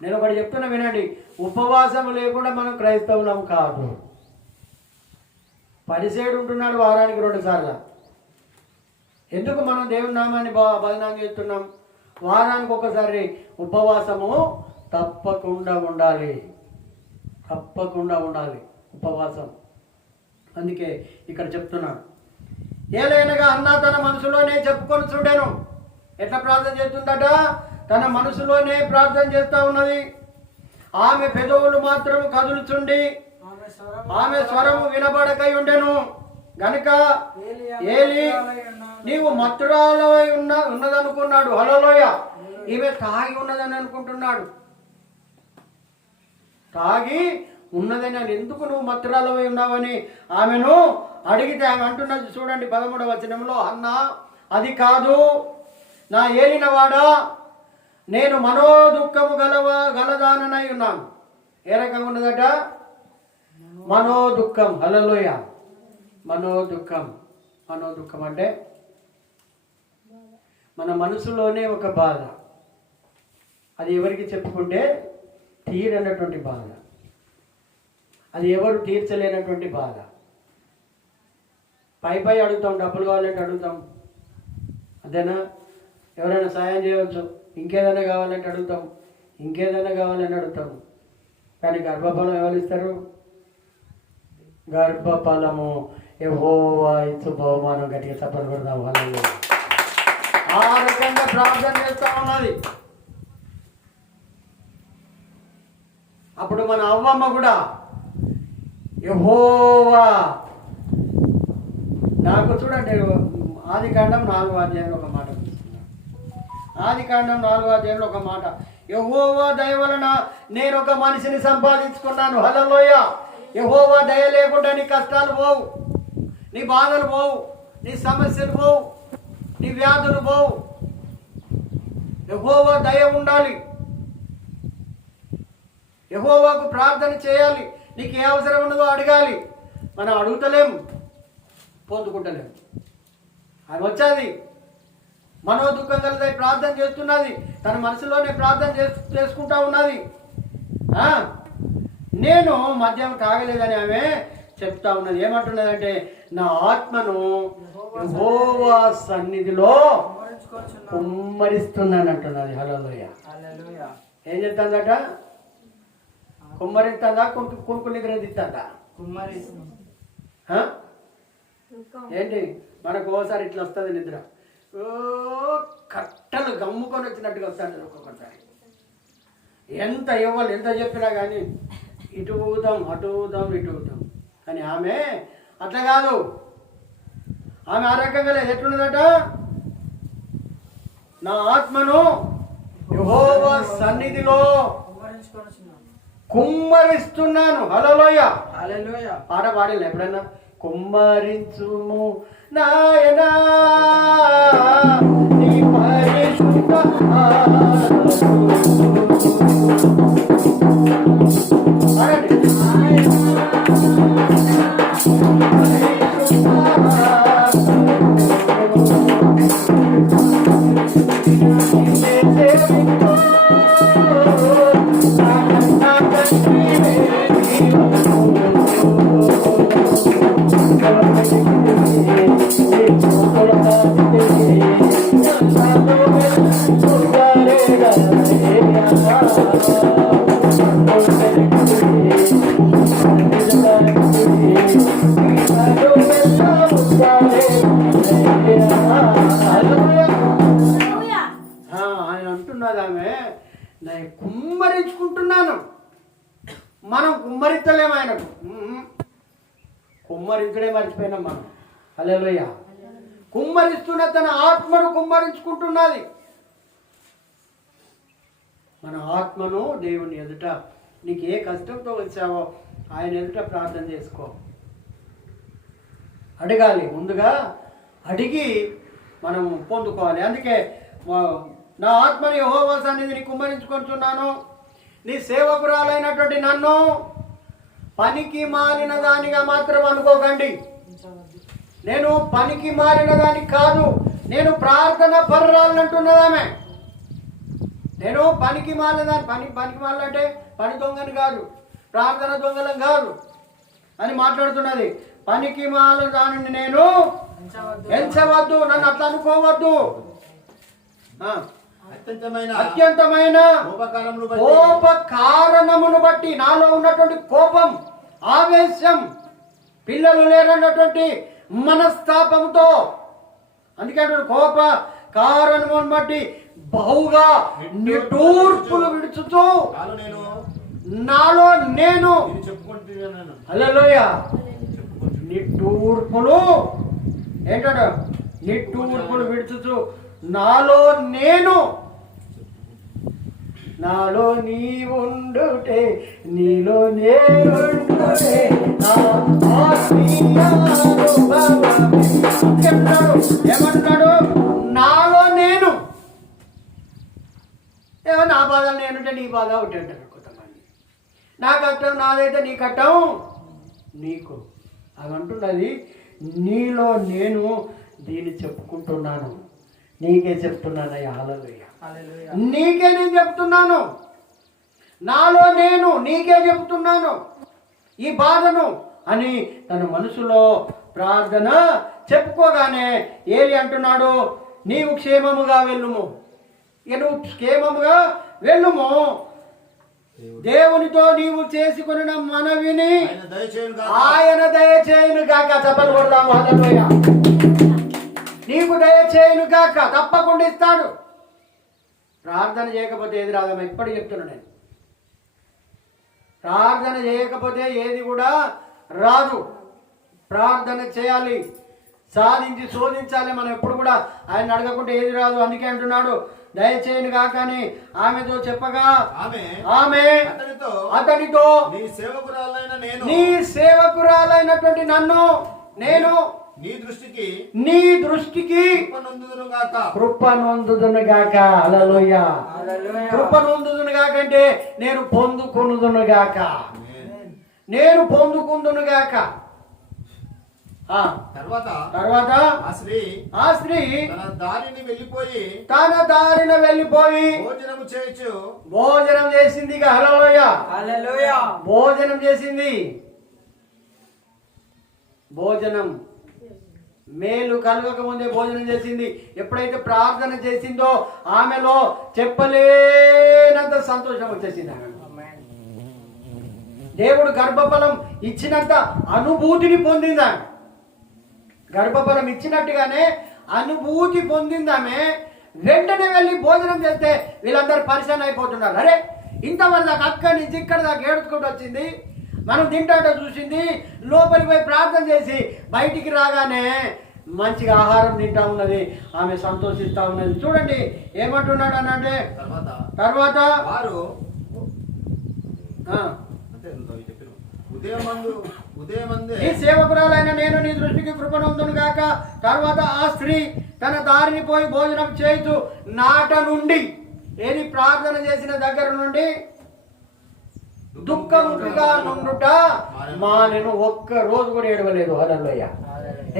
నేను ఒకటి చెప్తున్నా వినండి, ఉపవాసం లేకుండా మనం క్రైస్తవులం కాదు. పరిసేడు ఉంటున్నాడు వారానికి 2 సార్లు. ఎందుకు మనం దేవుని నామాన్ని భజన చేస్తున్నాం? వారానికి ఒకసారి ఉపవాసము తప్పకుండా ఉండాలి ఉపవాసం. అందుకే ఇక్కడ చెప్తున్నాను, ఏలైనగా అన్నా తన మనసులోనే చెప్పుకొని చూడాను. ఎట్లా ప్రార్థన చేస్తుందట? తన మనసులోనే ప్రార్థన చేస్తూ ఉన్నది. ఆమె పెదవులు మాత్రం కదులుచుండి ఆమె స్వరము వినబడకై ఉండెను గనుక ఏలి నీవు మత్తురాలవై ఉన్నదనుకున్నాడు. హల్లెలూయా. ఈమె తాగి ఉన్నదని అనుకుంటున్నాడు. తాగి ఉన్నదని ఎందుకు నువ్వు మత్తురాలవై ఉన్నావని ఆమెను అడిగితే ఆమె అంటున్నది చూడండి 13వ వచనంలో, అన్నా అది కాదు నా ఏలినవాడా, నేను మనోదుఃఖము గలదాననై ఉన్నాను. ఏ రకంగా ఉన్నదట? మనోదుఃఖం. హల్లెలూయా. మనోదుఃఖం అంటే మన మనసులోనే ఒక బాధ, అది ఎవరికి చెప్పుకుంటే తీరనటువంటి బాధ, అది ఎవరు తీర్చలేనటువంటి బాధ. పై అడుగుతాం, డబ్బులు కావాలంటే అడుగుతాం, అంతేనా? ఎవరైనా సాయం చేయవచ్చు, ఇంకేదైనా కావాలంటే అడుగుతాం, కానీ గర్భఫలం ఎవరు ఇస్తారు? గర్భఫలము యెహోవా ఇచ్చు బహుమానం. గట్టిగా చప్పట్లు కొడదాం. హల్లెలూయా. ఆ రకంగా ప్రార్థన చేస్తా ఉన్నది. అప్పుడు మన అవ్వమ్మ కూడా యెహోవా నాకు చూడండి, ఆదికాండం 4వ అధ్యాయంలో ఒక మాట తీసుకున్నాను. ఆదికాండం 4వ అధ్యాయంలో ఒక మాట, యెహోవా దయ వలన నేను ఒక మనిషిని సంపాదించుకున్నాను. హల్లెలూయా. యెహోవా దయ లేకుండా నీ కష్టాలు పోవు, నీ బాధలు పోవు, నీ సమస్యలు పోవు, నీ వ్యాధులు పోవు. యెహోవా దయ ఉండాలి, యెహోవాకు ప్రార్థన చేయాలి. నీకు ఏ అవసరం ఉన్నదో అడగాలి. మనం అడుగుతలేం, పొందుకుంటలేం. అది వచ్చేది మనోదుఃఖం కలిసి ప్రార్థన చేస్తున్నది, తన మనసులోనే ప్రార్థన చేసుకుంటా ఉన్నది. నేను మద్యం తాగలేదని ఆమె చెప్తా ఉన్నది. ఏమంటున్నదంటే నా ఆత్మను యెహోవా సన్నిధిలో కుమ్మరిస్తున్నాను అంటున్నది. హల్లెలూయా. ఏం చెప్తాందట? కుమ్మరిస్తుందా? కొనుక్కు నిద్ర తీస్తుందా? హ? ఏంటి మనకు ఓసారి ఇట్లా వస్తుంది నిద్ర, ఓ కట్టలు గమ్ముకొని వచ్చినట్టుగా వస్తుంది ఒక్కొక్కసారి. ఎంత ఇవ్వాలి ఎంత చెప్పినా కానీ ఇటు ఊదాం అటు ఊదాం ఇటు ఊదాం. కానీ ఆమె అట్లా కాదు, ఆమె ఆ రకంగా లేదు. ఎట్లున్నదట, నా ఆత్మను యెహోవా సన్నిధిలో కుమ్మరిస్తున్నాను. హల్లెలూయా. హల్లెలూయా. పాట పాడలే ఎప్పుడైనా? కుమ్మరించుము నాయనా నీ పరిశుద్ధ పాడండి. ఆయన అంటున్నది, ఆమె నేను కుమ్మరించుకుంటున్నాను. మనం కుమ్మరించలేము ఆయనకు, కుమ్మరించడే మర్చిపోయినాం మనం. హల్లెలూయా. కుమ్మరిస్తున్న తన ఆత్మను కుమ్మరించుకుంటున్నది. మన ఆత్మను దేవుని ఎదుట, నీకు ఏ కష్టంతో వచ్చావో ఆయన ఎదుట ప్రార్థన చేసుకో, అడగాలి. ముందుగా అడిగి మనం పొందుకోవాలి. అందుకే నా ఆత్మని యెహోవా సన్నిధిని కుమ్మరించుకుంటున్నాను, నీ సేవకురాలైనటువంటి నన్ను పనికి మారిన దానిగా మాత్రం అనుకోకండి. నేను పనికి మారిన దానికి కాదు, నేను ప్రార్థన పర్రాలను అంటున్నదామె. నేను పనికి మారిన దాన్ని, పనికి మారాలంటే పని దొంగని కాదు, ప్రార్థన దొంగలం కాదు అని మాట్లాడుతున్నది. పనికి మాలిన దానిని నేను ఎంచవద్దు, నన్ను అట్లా అనుకోవద్దు. అత్యంతమైన కోప కారణమును బట్టి, నాలో ఉన్నటువంటి కోపం, ఆవేశం, పిల్లలు లేరన్నటువంటి మనస్తాపంతో, అందుకే కోప కారణమును బట్టి బహుగా నిట్టూర్పులు విడుచుతూ నాలో నేను, హల్లెలూయా, నిట్టూర్పులు ఏంటంట, నిట్టూర్పులు విడుచుతూ నాలో నేను, నాలో నీ ఉండుటే నీలో నేనుండుటే ఏమంటున్నాడు, నాలో నేను. ఏమో నా బాధలు నేనుంటే నీ బాధ ఒకటి అంటారు కొంతమంది. నా కట్టం నాదైతే నీ కట్టం నీకు. అది అంటున్నది, నీలో నేను దీన్ని చెప్పుకుంటున్నాను, నీకే చెప్తున్నానయ్యా. హల్లెలూయా. నీకే నేను చెప్తున్నాను, నాలో నేను నీకే చెప్తున్నాను ఈ బాధను అని తన మనసులో ప్రార్థన చెప్పుకోగానే ఏలి అంటున్నాడు, నీవు క్షేమముగా వెళ్ళుము. ఇక నువ్వు క్షేమముగా వెళ్ళుము, దేవునితో నీవు చేసుకున్న మనవిని ఆయన దయచేయును గాక. చెప్పలు కొడదాము. హల్లెలూయా. నీకు దయచేయును గాక, తప్పకుండా ఇస్తాడు. ప్రార్థన చేయకపోతే ఏది రాదమ్మా, ఇప్పటికి చెప్తున్నా నేను. ప్రార్థన చేయకపోతే ఏది కూడా రాదు. ప్రార్థన చేయాలి, సాధించి శోధించాలి. మనం ఎప్పుడు కూడా ఆయన అడగకుంటే ఏది రాదు. అందుకే అంటున్నాడు, దయచేయను గాక అని ఆమెతో చెప్పగా ఆమె అతనితో నీ సేవకురాలైనటువంటి నన్ను నేను నీ దృష్టికి కృప నొందుదును గాక. హల్లెలూయా. కృప నొందుదును గాక అంటే నేను పొందుకొనుదును గాక, నేను పొందుకుందును గాక. తర్వాత ఆ స్త్రీ తన దారిన వెళ్ళిపోయి భోజనం చేసింది. హల్లెలూయా. భోజనం చేసింది. భోజనం మేలు కలగక ముందే భోజనం చేసింది. ఎప్పుడైతే ప్రార్థన చేసిందో ఆమెలో చెప్పలేనంత సంతోషం వచ్చేసింది. దేవుడు గర్భఫలం ఇచ్చినంత అనుభూతిని పొందిందామె. గర్భఫలం ఇచ్చినట్టుగానే అనుభూతి పొందిందామె. వెంటనే వెళ్ళి భోజనం చేస్తే వీళ్ళందరూ పరిశాన్ అయిపోతున్నారు. అరే ఇంతవరకు దాకా అక్కడి నుంచి ఇక్కడ దాకా ఏడుచుకుంటూ వచ్చింది, మనం తింటాటో చూసింది, లోపలికి పోయి ప్రార్థన చేసి బయటికి రాగానే మంచిగా ఆహారం తింటా ఉన్నది, ఆమె సంతోషిస్తా ఉన్నది. చూడండి ఏమంటున్నాడు అని అంటే తర్వాత వారు ఆ, ఉదయమందే ఈ సేవకురాలైన నేను నీ దృష్టికి కృపణొందును గాక. తర్వాత ఆ స్త్రీ తన దారిని పోయి భోజనం చేయుచు నాట నుండి ఏది ప్రార్థన చేసిన దగ్గర నుండి దుఃఖముగా నుండుట మానెను. ఒక్క రోజు కూడా ఏడవలేదు. హల్లెలూయా.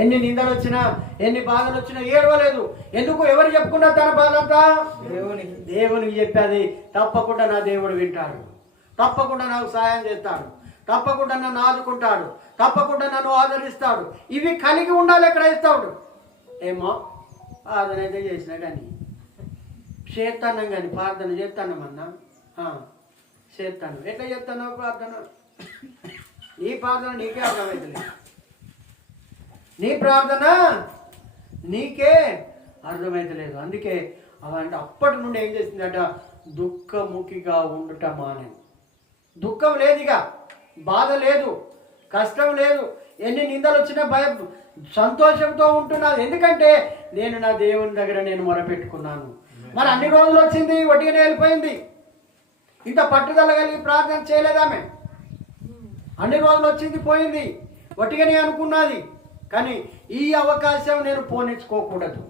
ఎన్ని నిందలు వచ్చినా ఎన్ని బాధలు వచ్చినా ఏడవలేదు. ఎందుకు? ఎవరు చెప్పుకున్నా తన బాధంతా దేవునికి చెప్పేది. తప్పకుండా నా దేవుడు వింటాడు, తప్పకుండా నాకు సాయం చేస్తాడు, తప్పకుండా నన్ను ఆదుకుంటాడు, తప్పకుండా నన్ను ఆదరిస్తాడు. ఇవి కలిగి ఉండాలి క్రైస్తవుడు. ఏమో ప్రార్థన అయితే చేసినా కానీ చేస్తాను, కానీ ప్రార్థన చేస్తానమన్నా చేస్తాను. ఎట్లా చేస్తాను ప్రార్థన? నీ ప్రార్థన నీకే అర్థమవుతుంది, నీ ప్రార్థన నీకే అర్థమవుతలేదు. అందుకే అవంటే అప్పటి నుండి ఏం చేసిందట, దుఃఖముఖిగా ఉండుట మానేది. దుఃఖం లేదు, ఇక బాధ లేదు, కష్టం లేదు, ఎన్ని నిందలు వచ్చినా భయం సంతోషంతో ఉంటున్నాను. ఎందుకంటే నేను నా దేవుని దగ్గర నేను మొరపెట్టుకున్నాను. మరి అన్ని రోజులు వచ్చింది, వడ్డీనే వెళ్ళిపోయింది. ఇంత పట్టుదల కలిగి ప్రార్థన చేయలేదామె. అన్ని రోజులు వచ్చింది, పోయింది, వట్టిగానే అనుకున్నది. కానీ ఈ అవకాశం నేను పోనిచ్చుకోకూడదు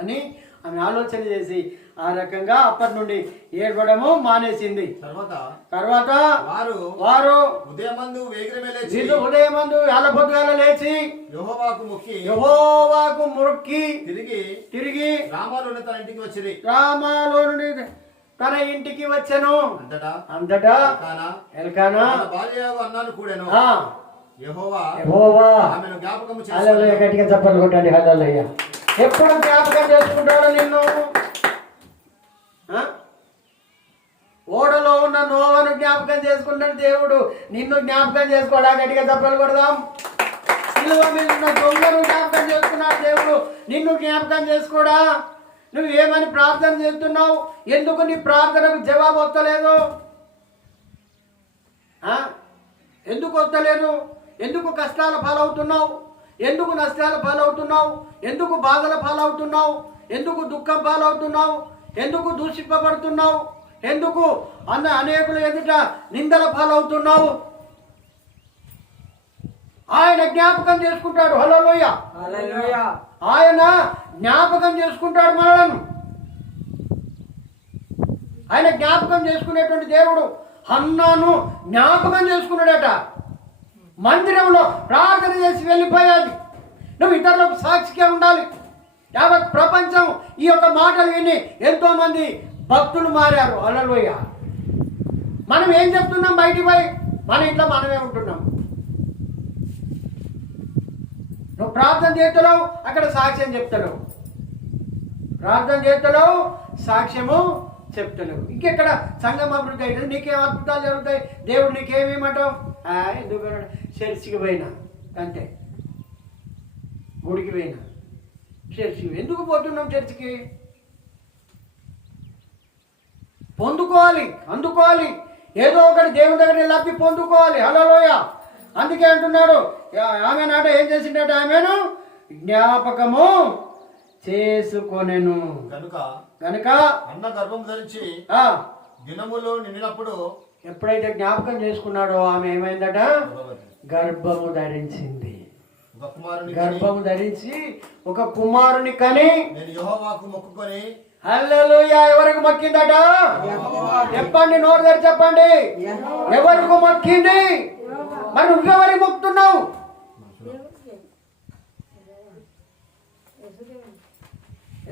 అని ఆమె ఆలోచన చేసి ఆ రకంగా అప్పటి నుండి ఏడవడము మానేసింది. తర్వాత వారు ఉదయమందు ఆలపొద్దుగాల లేచి యెహోవాకు మొక్కి తిరిగి రామాలో నుండి తన ఇంటికి వచ్చెను. అంతటా ఎల్కానా గట్టిగా చెప్పలు కొట్టండి. హల్లెలూయా. ఎప్పుడు జ్ఞాపకం చేసుకుంటాడు నిన్ను? ఓడలో ఉన్న నోవను జ్ఞాపకం చేసుకుంటాడు దేవుడు, నిన్ను జ్ఞాపకం చేసుకోడా? గట్టిగా చెప్పలు కొడదాం. సిలువ మీద ఉన్న దొంగను జ్ఞాపకం చేసుకున్నాడు దేవుడు, నిన్ను జ్ఞాపకం చేసుకోడా? నువ్వు ఏమని ప్రార్థన చేస్తున్నావు? ఎందుకు నీ ప్రార్థనకు జవాబు వస్తలేదు? ఎందుకు వస్తలేదు? ఎందుకు కష్టాల పాలవుతున్నావు? ఎందుకు నష్టాల పాలవుతున్నావు? ఎందుకు బాధల పాలవుతున్నావు? ఎందుకు దుఃఖం పాలవుతున్నావు? ఎందుకు దూషింపబడుతున్నావు? ఎందుకు అనేకులు ఎదుట నిందల పాలవుతున్నావు? ఆయన జ్ఞాపకం చేసుకుంటాడు. హల్లెలూయా. ఆయన జ్ఞాపకం చేసుకుంటాడు మనలను. ఆయన జ్ఞాపకం చేసుకునేటువంటి దేవుడు. హన్నాను జ్ఞాపకం చేసుకున్నాడట. మందిరంలో ప్రార్థన చేసి వెళ్ళిపోయాది. నువ్వు ఇతరులకు సాక్షిగా ఉండాలి. యావత్ ప్రపంచం ఈ యొక్క మాటలు విని ఎంతో మంది భక్తులు మారారు. హల్లెలూయా. మనం ఏం చెప్తున్నాం? బయటికి పోయి మన ఇంట్లో మనమే ఉంటున్నాం. నువ్వు ప్రార్థన చేస్తున్నావు, అక్కడ సాక్ష్యం చెప్తలేవు. ప్రార్థన చేస్తున్నావు, సాక్ష్యము చెప్తలేవు. ఇంకెక్కడ సంఘం అభివృద్ధి అవుతుంది? నీకేం అద్భుతాలు జరుగుతాయి? దేవుడు నీకేమేమంటావు? ఎందుకు చర్చికి పోయినా అంతే, గుడికి పోయినా చర్చికి. ఎందుకు పోతున్నాం చర్చికి? పొందుకోవాలి, అందుకోవాలి, ఏదో ఒకటి దేవుని దగ్గర లబ్ధి పొందుకోవాలి. హల్లెలూయా. అందుకే అంటున్నాడు, ఆమె నాట ఏం చేసిండట? ఆమెను జ్ఞాపకము చేసుకొనెను. కనుక అన్న గర్భం ధరించి దినములు నిండినప్పుడు ఎప్పుడైతే జ్ఞాపకం చేసుకున్నాడో ఆమె ఏమైందట? గర్భము ధరించింది. గర్భము ధరించి ఒక కుమారుని కని నేను యెహోవాకు మొక్కుకొని. హల్లెలూయా. ఎవరికి మొక్కిందట? చెప్పండి, నోరు దగ్గర చెప్పండి. ఎవరికి మొక్కింది? మరి నువ్వెవరికి మొక్కుతున్నావు?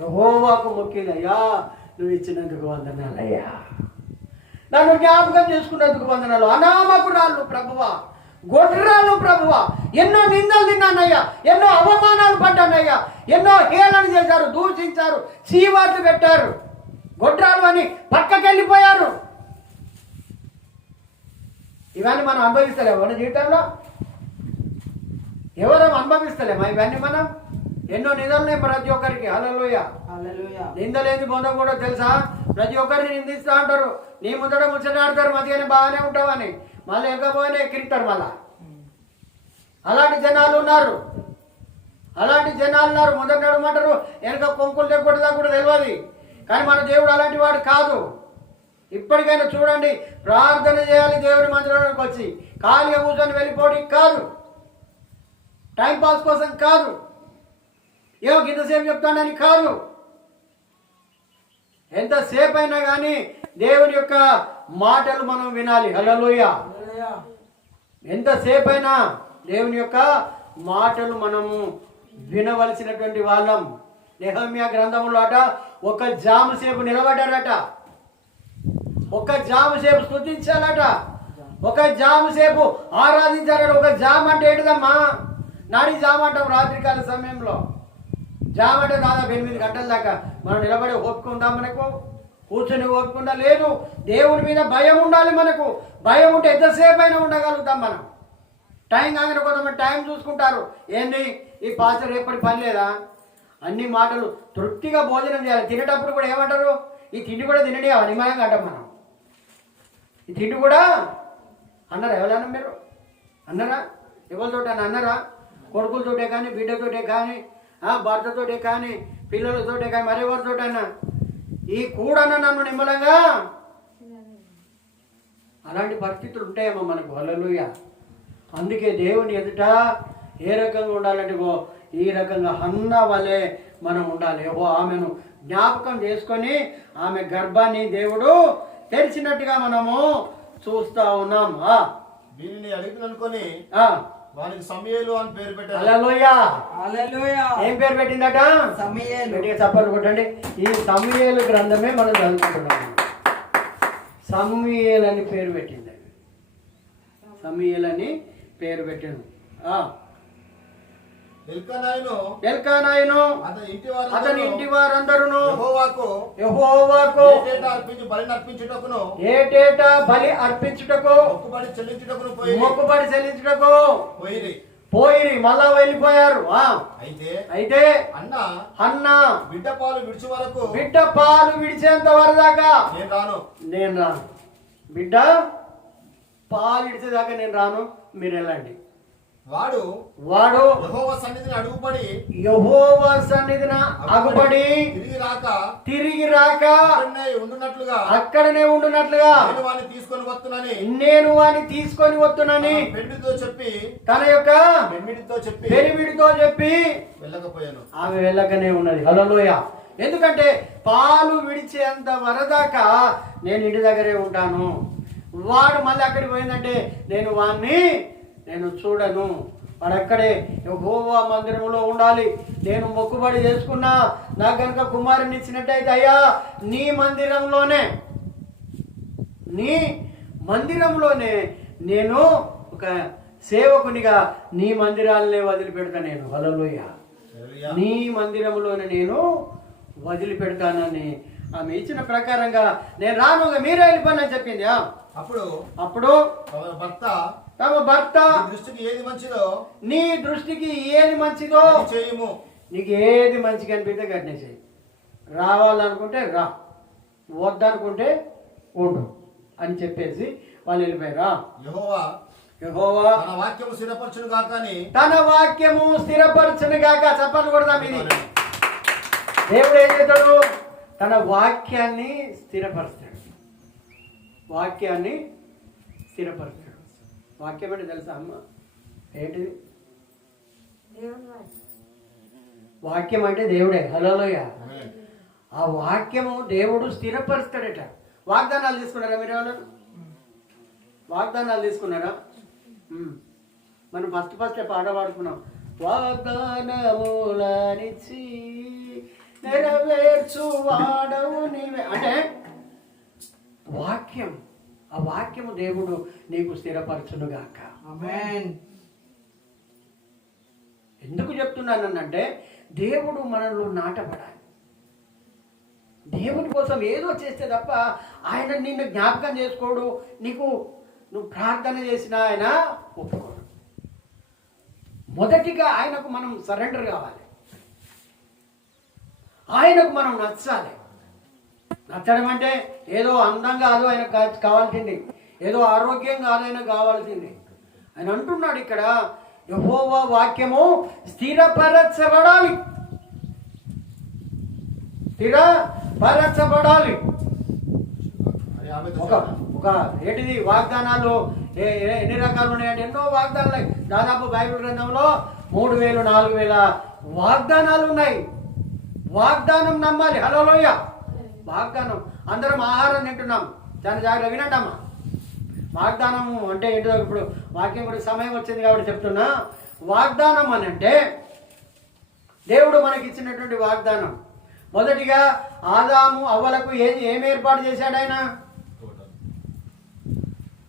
యెహోవాకు మొక్కిందయ్యా, నువ్వు ఇచ్చినందుకు వందనాలయ్యా, నన్ను జ్ఞాపకం చేసుకున్నందుకు వందనాలు. అనామకురాలు ప్రభువా, గొడ్రాలు ప్రభువా, ఎన్నో నిందలు తిన్నానయ్యా, ఎన్నో అవమానాలు పడ్డానయ్యా, ఎన్నో హేళన చేశారు, దూషించారు, చీవాట్లు పెట్టారు, గొడ్రాలు అని పక్కకెళ్ళిపోయారు. ఇవన్నీ మనం అనుభవిస్తలేము మన జీవితంలో, ఎవరం అనుభవిస్తలేమా ఇవన్నీ మనం? ఎన్నో నిందలున్నాయి ప్రతి ఒక్కరికి. హల్లెలూయా. నిందలేని పొంద కూడా తెలుసా? ప్రతి ఒక్కరిని నిందిస్తూ ఉంటారు. నీ ముందర ముచ్చటాడతారు, మధ్యనే బాగానే ఉంటావని, మళ్ళీ ఎక్కకపోయినా ఎక్కిరిస్తారు మళ్ళా. అలాంటి జనాలు ఉన్నారు, ముందర నడమంటారు, వెనక కొంకులు లేకుండా కూడా తెలియదు. కానీ మన దేవుడు అలాంటి వాడు కాదు. ఇప్పటికైనా చూడండి, ప్రార్థన చేయాలి దేవుని మందిరంలోకి వచ్చి, ఖాళీగా కూర్చొని వెళ్ళిపోవడం కాదు, టైంపాస్ కోసం కాదు, ఏమో ఇంతసేపు చెప్తానని కాదు. ఎంతసేపు అయినా కానీ దేవుని యొక్క మాటలు మనం వినాలి. హల్లెలూయా. ఎంతసేపు అయినా దేవుని యొక్క మాటలు మనము వినవలసినటువంటి వాళ్ళం. నెహెమ్యా గ్రంథంలో అట ఒక జాము సేపు నిలబడ్డారట, ఒక జాము సేపు స్తుతించాలట, ఒక జాము సేపు ఆరాధించాలట. ఒక జామ్ అంటే ఏంటిదమ్మా? నాడి జామ్ అంటాం రాత్రికాల సమయంలో. జామ్ అంటే దాదాపు 8 గంటల దాకా మనం నిలబడి ఓపుకుంటా, మనకు కూర్చొని ఓపుకుంటా లేదు. దేవుడి మీద భయం ఉండాలి మనకు. భయం ఉంటే ఎంతసేపు అయినా ఉండగలుగుతాం మనం. టైం కాగానే కొంతమంది టైం చూసుకుంటారు. ఏంది ఈ పాస్టర్ ఎప్పటి పని లేదా? అన్ని మాటలు తృప్తిగా భోజనం చేయాలి. తినేటప్పుడు కూడా ఏమంటారు? ఈ తిండి కూడా తినడే నిమ్మలంగా అంటాం మనం. ఈ తిండి కూడా అన్నారా? ఎవరన్నా మీరు అన్నారా? ఎవరితోటైనా అన్నారా? కొడుకులతోటే కానీ, బిడ్డతోటే కానీ, భర్తతోటే కానీ, పిల్లలతోటే కానీ, మరెవరితోటైనా ఈ కూడన నన్ను నిమ్మలంగా, అలాంటి పరిస్థితులు ఉంటాయేమో మనకు. హల్లెలూయా. అందుకే దేవుని ఎదుట ఏ రకంగా ఉండాలంటే ఈ రకంగా హన్న వలె మనం ఉండాలి. ఆమెను జ్ఞాపకం చేసుకొని ఆమె గర్భాన్ని దేవుడు తెరిచినట్టుగా మనము చూస్తా ఉన్నాం. దీనిని అడిగిననుకొని వానికి సమూయేలు అని పేరు పెట్టారు. హల్లెలూయా. ఏం పేరు పెట్టిందట? సమూయేలు. గట్టిగా చప్పట్లు కొట్టండి. ఈ సమూయేలు గ్రంథమే మనం చదువుకుంటున్నాం. సమూయేలు అని పేరు పెట్టింది, సమూయేలు అని పేరు పెట్టింది. ఎల్కానాయును అతని ఇంటి వారందరూ యెహోవాకు ఏటేటా బలి అర్పించుటకు మొక్కుబడి చెల్లించుటకు పోయిరి. మళ్ళా వెళ్ళిపోయారు. అయితే అన్న బిడ్డ పాలు విడిచేంత వరదాకా నేను రాను. బిడ్డ పాలు విడిచేదాకా నేను రాను, మీరు వెళ్ళండి. వాడు యెహోవా సన్నిధిన అగుపడి తిరిగి రాక అక్కడనే ఉండునట్లుగా నేను వాని తీసుకొని వస్తున్నానని తన యొక్క పెనిమిడితో చెప్పి వెళ్ళకపోయాను. ఆమె వెళ్ళకనే ఉన్నది. హల్లెలూయా. ఎందుకంటే పాలు విడిచేంత వరదాకా నేను ఇంటి దగ్గరే ఉంటాను. వాడు మళ్ళీ అక్కడికి పోయిందంటే నేను చూడను. వాడు అక్కడే యెహోవా మందిరంలో ఉండాలి. నేను మొక్కుబడి చేసుకున్నా, నాకు కనుక కుమారుని ఇచ్చినట్టయితే అయ్యా నీ మందిరంలోనే నేను ఒక సేవకునిగా నీ మందిరాలనే వదిలిపెడతా నేను. హల్లెలూయా. నీ మందిరంలోనే నేను వదిలిపెడతానని ఆమె ఇచ్చిన ప్రకారంగా నేను రాను, మీరే వెళ్ళిపోయినా చెప్పింది. అప్పుడు తమ భర్త నీ దృష్టికి ఏది మంచిదో చేయము, నీకు ఏది మంచిగా అనిపిస్తే గట్టినే చేయి. రావాలనుకుంటే రా, వద్దనుకుంటే ఉండు అని చెప్పేసి వాళ్ళు వెళ్ళిపోయారా. యెహోవా తన వాక్యము స్థిరపరచును గాక. చెప్పాలి కూడా ఇది. దేవుడు ఏం చేస్తాడు? తన వాక్యాన్ని స్థిరపరుస్తాడు. వాక్యం అంటే తెలుసా అమ్మ ఏంటిది? వాక్యం అంటే దేవుడే. హల్లెలూయా. ఆ వాక్యము దేవుడు స్థిరపరుస్తాడట. వాగ్దానాలు తీసుకున్నారా మీరు? ఎవరు వాగ్దానాలు తీసుకున్నారా? మనం ఫస్ట్ పాట పాడుకున్నాం. వాగ్దానములనిచ్చి నెరవేర్చు వాడవు నీవే. అంటే వాక్యం, ఆ వాక్యము దేవుడు నీకు స్థిరపరచునుగాక. ఆమేన్. ఎందుకు చెప్తున్నానంటే దేవుడు మనలో నాటపడాలి. దేవుని కోసం ఏదో చేస్తే తప్ప ఆయన నిన్ను జ్ఞాపకం చేసుకోడు, నీకు నువ్వు ప్రార్థన చేసినా ఆయన ఒప్పుకోడు. మొదటిగా ఆయనకు మనం సరెండర్ కావాలి, ఆయనకు మనం నచ్చాలి. నచ్చడం అంటే ఏదో అందం కాదు ఆయనకు కావాల్సింది, ఏదో ఆరోగ్యం కాదు ఆయనకు కావాల్సింది. ఆయన అంటున్నాడు ఇక్కడ, యెహోవా వాక్యము స్థిరపరచబడాలి, స్థిరపరచబడాలి. ఒక ఏంటిది వాగ్దానాలు ఎన్ని రకాలు ఉన్నాయంటే ఎన్నో వాగ్దానాలు ఉన్నాయి. దాదాపు బైబిల్ గ్రంథంలో 3000 4000 వాగ్దానాలు ఉన్నాయి. వాగ్దానం నమ్మాలి. హల్లెలూయ. వాగ్దానం. అందరం ఆహారం తింటున్నాం, చాలా జాగ్రత్త వినండి అమ్మా. వాగ్దానం అంటే ఏంటో ఇప్పుడు వాక్యం గురించి సమయం వచ్చింది కాబట్టి చెప్తున్నా. వాగ్దానం అని అంటే దేవుడు మనకి ఇచ్చినటువంటి వాగ్దానం. మొదటిగా ఆదాము అవ్వలకు ఏం ఏర్పాటు చేశాడు ఆయన?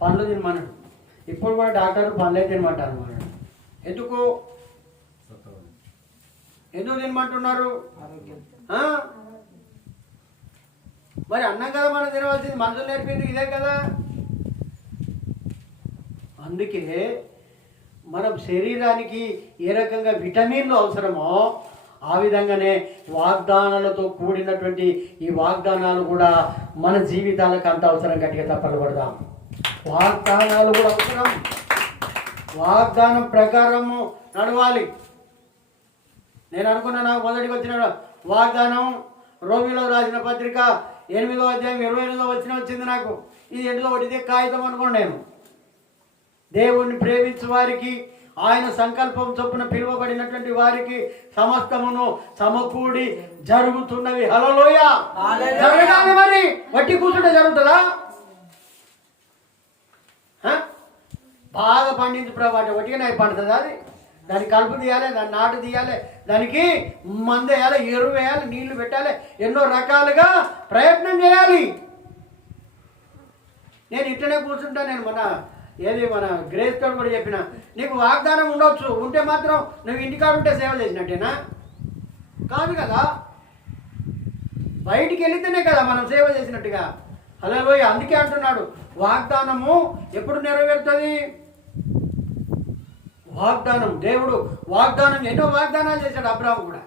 పండ్లు తినమన్నాడు. ఇప్పుడు కూడా డాక్టర్లు పండ్లే తినమంటారు అన్నాడు. ఎందుకు తినమంటున్నారు? మరి అన్నం కదా మనం తినవలసింది, మనుషులు నేర్పింది ఇదే కదా. అందుకే మనం శరీరానికి ఏ రకంగా విటమిన్లు అవసరమో ఆ విధంగానే వాగ్దానాలతో కూడినటువంటి ఈ వాగ్దానాలు కూడా మన జీవితాలకు అంత అవసరం. గట్టిగా తప్పలు పడదాం. వాగ్దానాలు కూడా అవసరం. వాగ్దానం ప్రకారము నడవాలి. నేను అనుకున్నా, నాకు మొదటికి వచ్చిన వాగ్దానం రోమిలో రాసిన పత్రిక 8వ అధ్యాయం 28వ వచ్చింది నాకు. ఇది ఎందులో ఒకటి కాగితం అనుకోండి. నేను దేవుణ్ణి ప్రేమించు వారికి, ఆయన సంకల్పం చొప్పున పిలువబడినటువంటి వారికి సమస్తమును సమకూడి జరుగుతున్నవి. హల్లెలూయ. జరగాలి. మరి వట్టి కూర్చుంటే జరుగుతుందా? బాగా పండించు ప్రభు అంటే వట్టిగా నాకు పండుతుంది. అది దానికి కలుపు తీయాలి, దాన్ని నాటు తీయాలి, దానికి మందు వేయాలి, ఎరువు వేయాలి, నీళ్లు పెట్టాలి, ఎన్నో రకాలుగా ప్రయత్నం చేయాలి. నేను ఇట్లనే కూర్చుంటా. నేను మన గ్రేస్ తోడు కూడా చెప్పిన, నీకు వాగ్దానం ఉండొచ్చు, ఉంటే మాత్రం నువ్వు ఇంటికాడ ఉంటే సేవ చేసినట్టేనా? కాదు కదా. బయటికి వెళితేనే కదా మనం సేవ చేసినట్టుగా. హల్లెలూయా. అందుకే అంటున్నాడు, వాగ్దానము ఎప్పుడు నెరవేరుతుంది? వాగ్దానం. దేవుడు వాగ్దానం ఎన్నో వాగ్దానాలు చేశాడు. అబ్రాహాము కూడా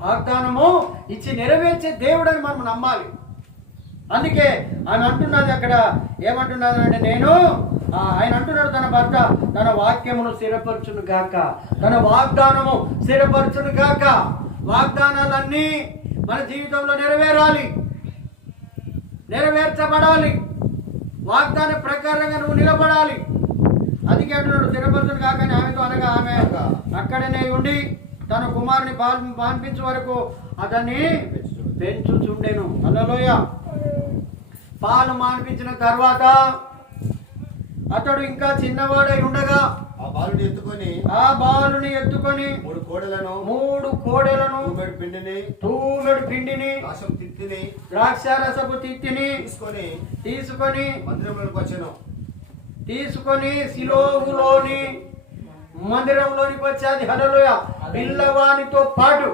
వాగ్దానము ఇచ్చి నెరవేర్చే దేవుడు అని మనం నమ్మాలి. అందుకే ఆయన అంటున్నది అక్కడ ఏమంటున్నది అంటే, ఆయన అంటున్నాడు తన భర్త తన వాక్యమును స్థిరపరచును గాక, తన వాగ్దానము స్థిరపరచును గాక. వాగ్దానాలన్నీ మన జీవితంలో నెరవేరాలి, నెరవేర్చబడాలి. వాగ్దాన ప్రకారంగా నువ్వు నిలబడాలి. అందుకే అంటున్నాడు స్థిరపరచును గాక అని. ఆమెతో అనగా ఆమె అక్కడనే ఉండి తన కుమారుని పాల్పించే వరకు అతన్ని పెంచుచుండెను. హల్లెలూయా. పాలు మాన్పించిన తర్వాత అతడు ఇంకా చిన్నవాడై ఉండగా ఆ బాలుని ఎత్తుకొని 3 కోడెలను తూమెడు పిండిని ద్రాక్షారసపు తిత్తిని తీసుకొని సిలోహులోని మందిరంలోనికి వచ్చేది. హల్లెలూయా. పిల్లవానితో పాటు.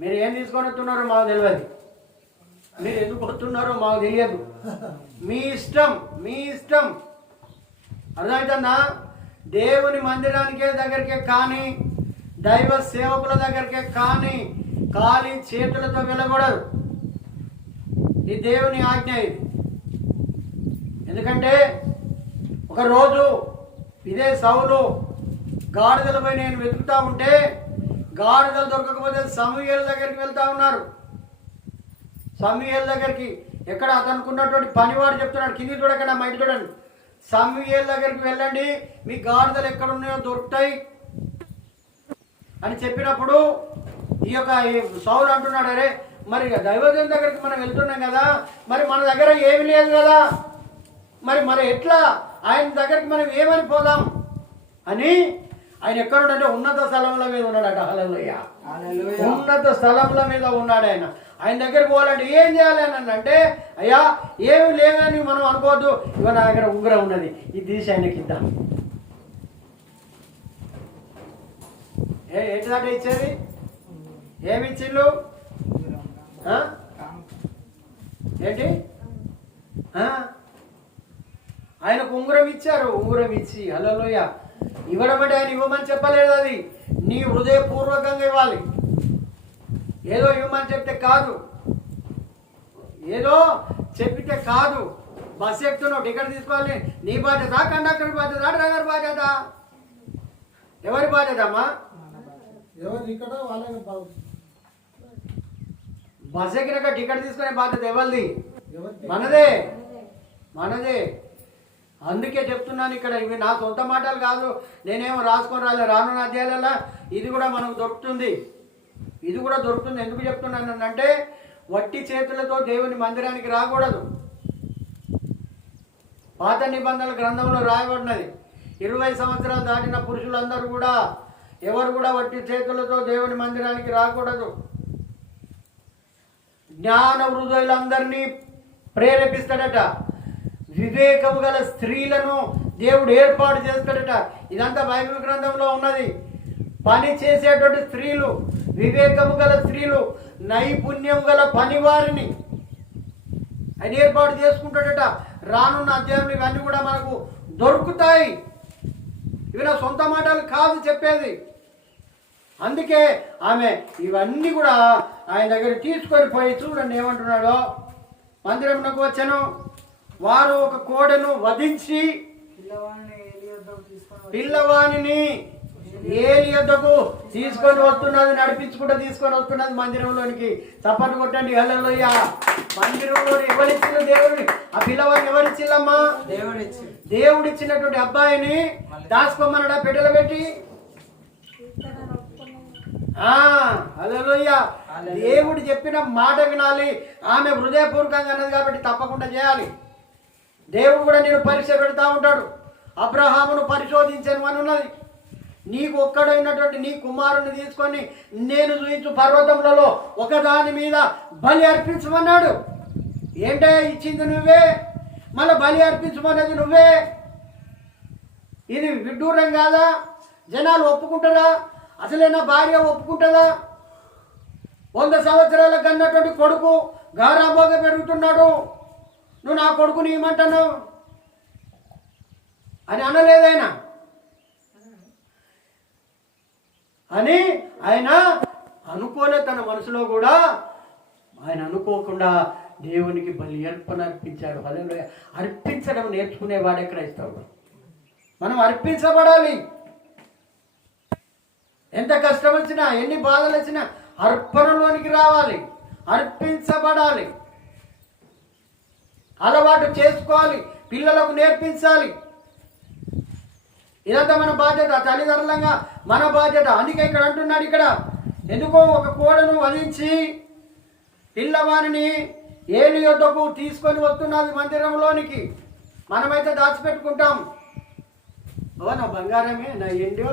మీరు ఏం తీసుకొని వస్తున్నారో మాకు తెలియదు, మీరు ఎందుకు వస్తున్నారో మాకు తెలియదు. మీ ఇష్టం. అర్థమవుతుందా? దేవుని మందిరానికే దగ్గరికే కానీ, దైవ సేవకుల దగ్గరికే కానీ ఖాళీ చేతులతో వెళ్ళకూడదు. ఇది దేవుని ఆజ్ఞ. ఇది ఎందుకంటే ఒకరోజు ఇదే సౌలు గాడిదలపై నేను వెతుకుతా ఉంటే గాడిదలు దొరకకపోతే సమూయేలు దగ్గరికి వెళ్తా ఉన్నారు. సమూయేలు దగ్గరికి ఎక్కడ అతనుకున్నటువంటి పనివాడు చెప్తున్నాడు, కింది చూడకుండా మైండ్ చూడండి. సమూయేలు దగ్గరికి వెళ్ళండి, మీ గాడిదలు ఎక్కడ ఉన్నాయో దొరుకుతాయి అని చెప్పినప్పుడు ఈ సౌలు అంటున్నాడు, అరే మరి దైవజన్ దగ్గరికి మనం వెళ్తున్నాం కదా, మరి మన దగ్గర ఏమి లేదు కదా, మరి ఎట్లా ఆయన దగ్గరికి మనం ఏమని పోదాం అని. ఆయన ఎక్కడుంటే ఉన్నత స్థలముల మీద ఉన్నాడట. హల్లెలూయా. ఉన్నత స్థలముల మీద ఉన్నాడు ఆయన. ఆయన దగ్గరికి పోవాలంటే ఏం చేయాలి అని అంటే, అయ్యా ఏమి లేవని మనం అనుకోవద్దు, ఇవ నా దగ్గర ఉంగరం ఉన్నది, ఇది తీసి ఆయనకి ఇద్దాం. ఏంటిదంటే ఇచ్చేది? ఏమి ఇచ్చిళ్ళు? ఏంటి? ఆయనకు ఉంగరం ఇచ్చారు. ఉంగరం ఇచ్చి హల్లెలూయా ఇవ్వడం అంటే ఆయన ఇవ్వమని చెప్పలేదు, అది నీ హృదయపూర్వకంగా ఇవ్వాలి. ఏదో ఇవ్వమని చెప్తే కాదు, ఏదో చెప్పితే కాదు. బస్సు ఎక్కుతున్నావు, టికెట్ తీసుకోవాలి, నీ బాధ్యత, కండక్టర్ బాధ్యత, డ్రైవర్ బాధ్యత, ఎవరి బాధ్యత అమ్మా? బస్సు ఎక్కినాక టికెట్ తీసుకునే బాధ్యత ఎవరిది? మనదే, మనదే. అందుకే చెప్తున్నాను ఇక్కడ, ఇవి నా సొంత మాటలు కాదు, నేనేమో రాసుకొని రాలేదు. రానున్న అధ్యాయాలలో ఇది కూడా మనకు దొరుకుతుంది, ఇది కూడా దొరుకుతుంది. ఎందుకు చెప్తున్నాను అంటే వట్టి చేతులతో దేవుని మందిరానికి రాకూడదు. పాత నిబంధనల గ్రంథంలో రాయబడినది 20 సంవత్సరాలు దాటిన పురుషులందరూ కూడా ఎవరు కూడా వట్టి చేతులతో దేవుని మందిరానికి రాకూడదు. జ్ఞాన హృదయులందరినీ ప్రేరేపిస్తాడట, వివేకము గల స్త్రీలను దేవుడు ఏర్పాటు చేస్తాడట. ఇదంతా బైబిల్ గ్రంథంలో ఉన్నది. పని చేసేటువంటి స్త్రీలు, వివేకము గల స్త్రీలు, నైపుణ్యం గల పనివారిని ఆయన ఏర్పాటు చేసుకుంటాడట. రానున్న అధ్యాయంలో ఇవన్నీ కూడా మనకు దొరుకుతాయి. ఇవి నా సొంత మాటలు కాదు చెప్పేది. అందుకే ఆమె ఇవన్నీ కూడా ఆయన దగ్గర తీసుకొని పోయి, చూడండి ఏమంటున్నాడో, మందిరంలోకి వచ్చాను, వారు ఒక కోడెను వధించి పిల్లవాణిని ఏలి యొద్దకు తీసుకొని వస్తున్నది, నడిపించుకుంటూ తీసుకొని వస్తున్నది మందిరంలోనికి. చప్పట్లు కొట్టండి హల్లెలూయా. మందిరంలో ఎవరిచ్చిన దేవుడు, ఆ పిల్లవాడిని ఎవరిచ్చిల్లమ్మా? దేవుడిచ్చినటువంటి అబ్బాయిని దాచుకోమన్నాడా పెట్టెలు పెట్టి? హల్లెలూయా. దేవుడు చెప్పిన మాట వినాలి. ఆమె హృదయపూర్వకంగా అన్నది కాబట్టి తప్పకుండా చేయాలి. దేవుడు కూడా నేను పరీక్ష పెడతా ఉంటాడు. అబ్రహామును పరిశోధించను అని ఉన్నది. నీకు ఒక్కడైనటువంటి నీ కుమారుని తీసుకొని నేను చూయించు పర్వతములలో ఒకదాని మీద బలి అర్పించమన్నాడు. ఏంటే ఇచ్చింది నువ్వే, మళ్ళీ బలి అర్పించమన్నది నువ్వే. ఇది విడ్డూరం కాదా? జనాలు ఒప్పుకుంటారా? అసలే నా భార్య ఒప్పుకుంటుందా? 100 సంవత్సరాల కన్నటువంటి కొడుకు గారాబోగా పెరుగుతున్నాడు, నువ్వు నా కొడుకుని ఇవ్వమంటున్నావు అని అనలేదైనా అని ఆయన అనుకోలే. తన మనసులో కూడా ఆయన అనుకోకుండా దేవునికి బలి అర్పణ అర్పించాడు. హల్లెలూయా. అర్పించడం నేర్చుకునేవాడే క్రైస్తవుడు. మనం అర్పించబడాలి. ఎంత కష్టం వచ్చినా, ఎన్ని బాధలు వచ్చినా అర్పణలోనికి రావాలి, అర్పించబడాలి, అలవాటు చేసుకోవాలి, పిల్లలకు నేర్పించాలి. ఇదంతా మన బాధ్యత, తల్లిదండ్రులంగా మన బాధ్యత. అందుకే ఇక్కడ అంటున్నాడు, ఇక్కడ ఎందుకో ఒక కోడను వధించి పిల్లవాడిని ఏలి యొద్దకు తీసుకొని వస్తున్నది మందిరంలోనికి. మనమైతే దాచిపెట్టుకుంటాం. ఓ నా బంగారమే, నా ఎండో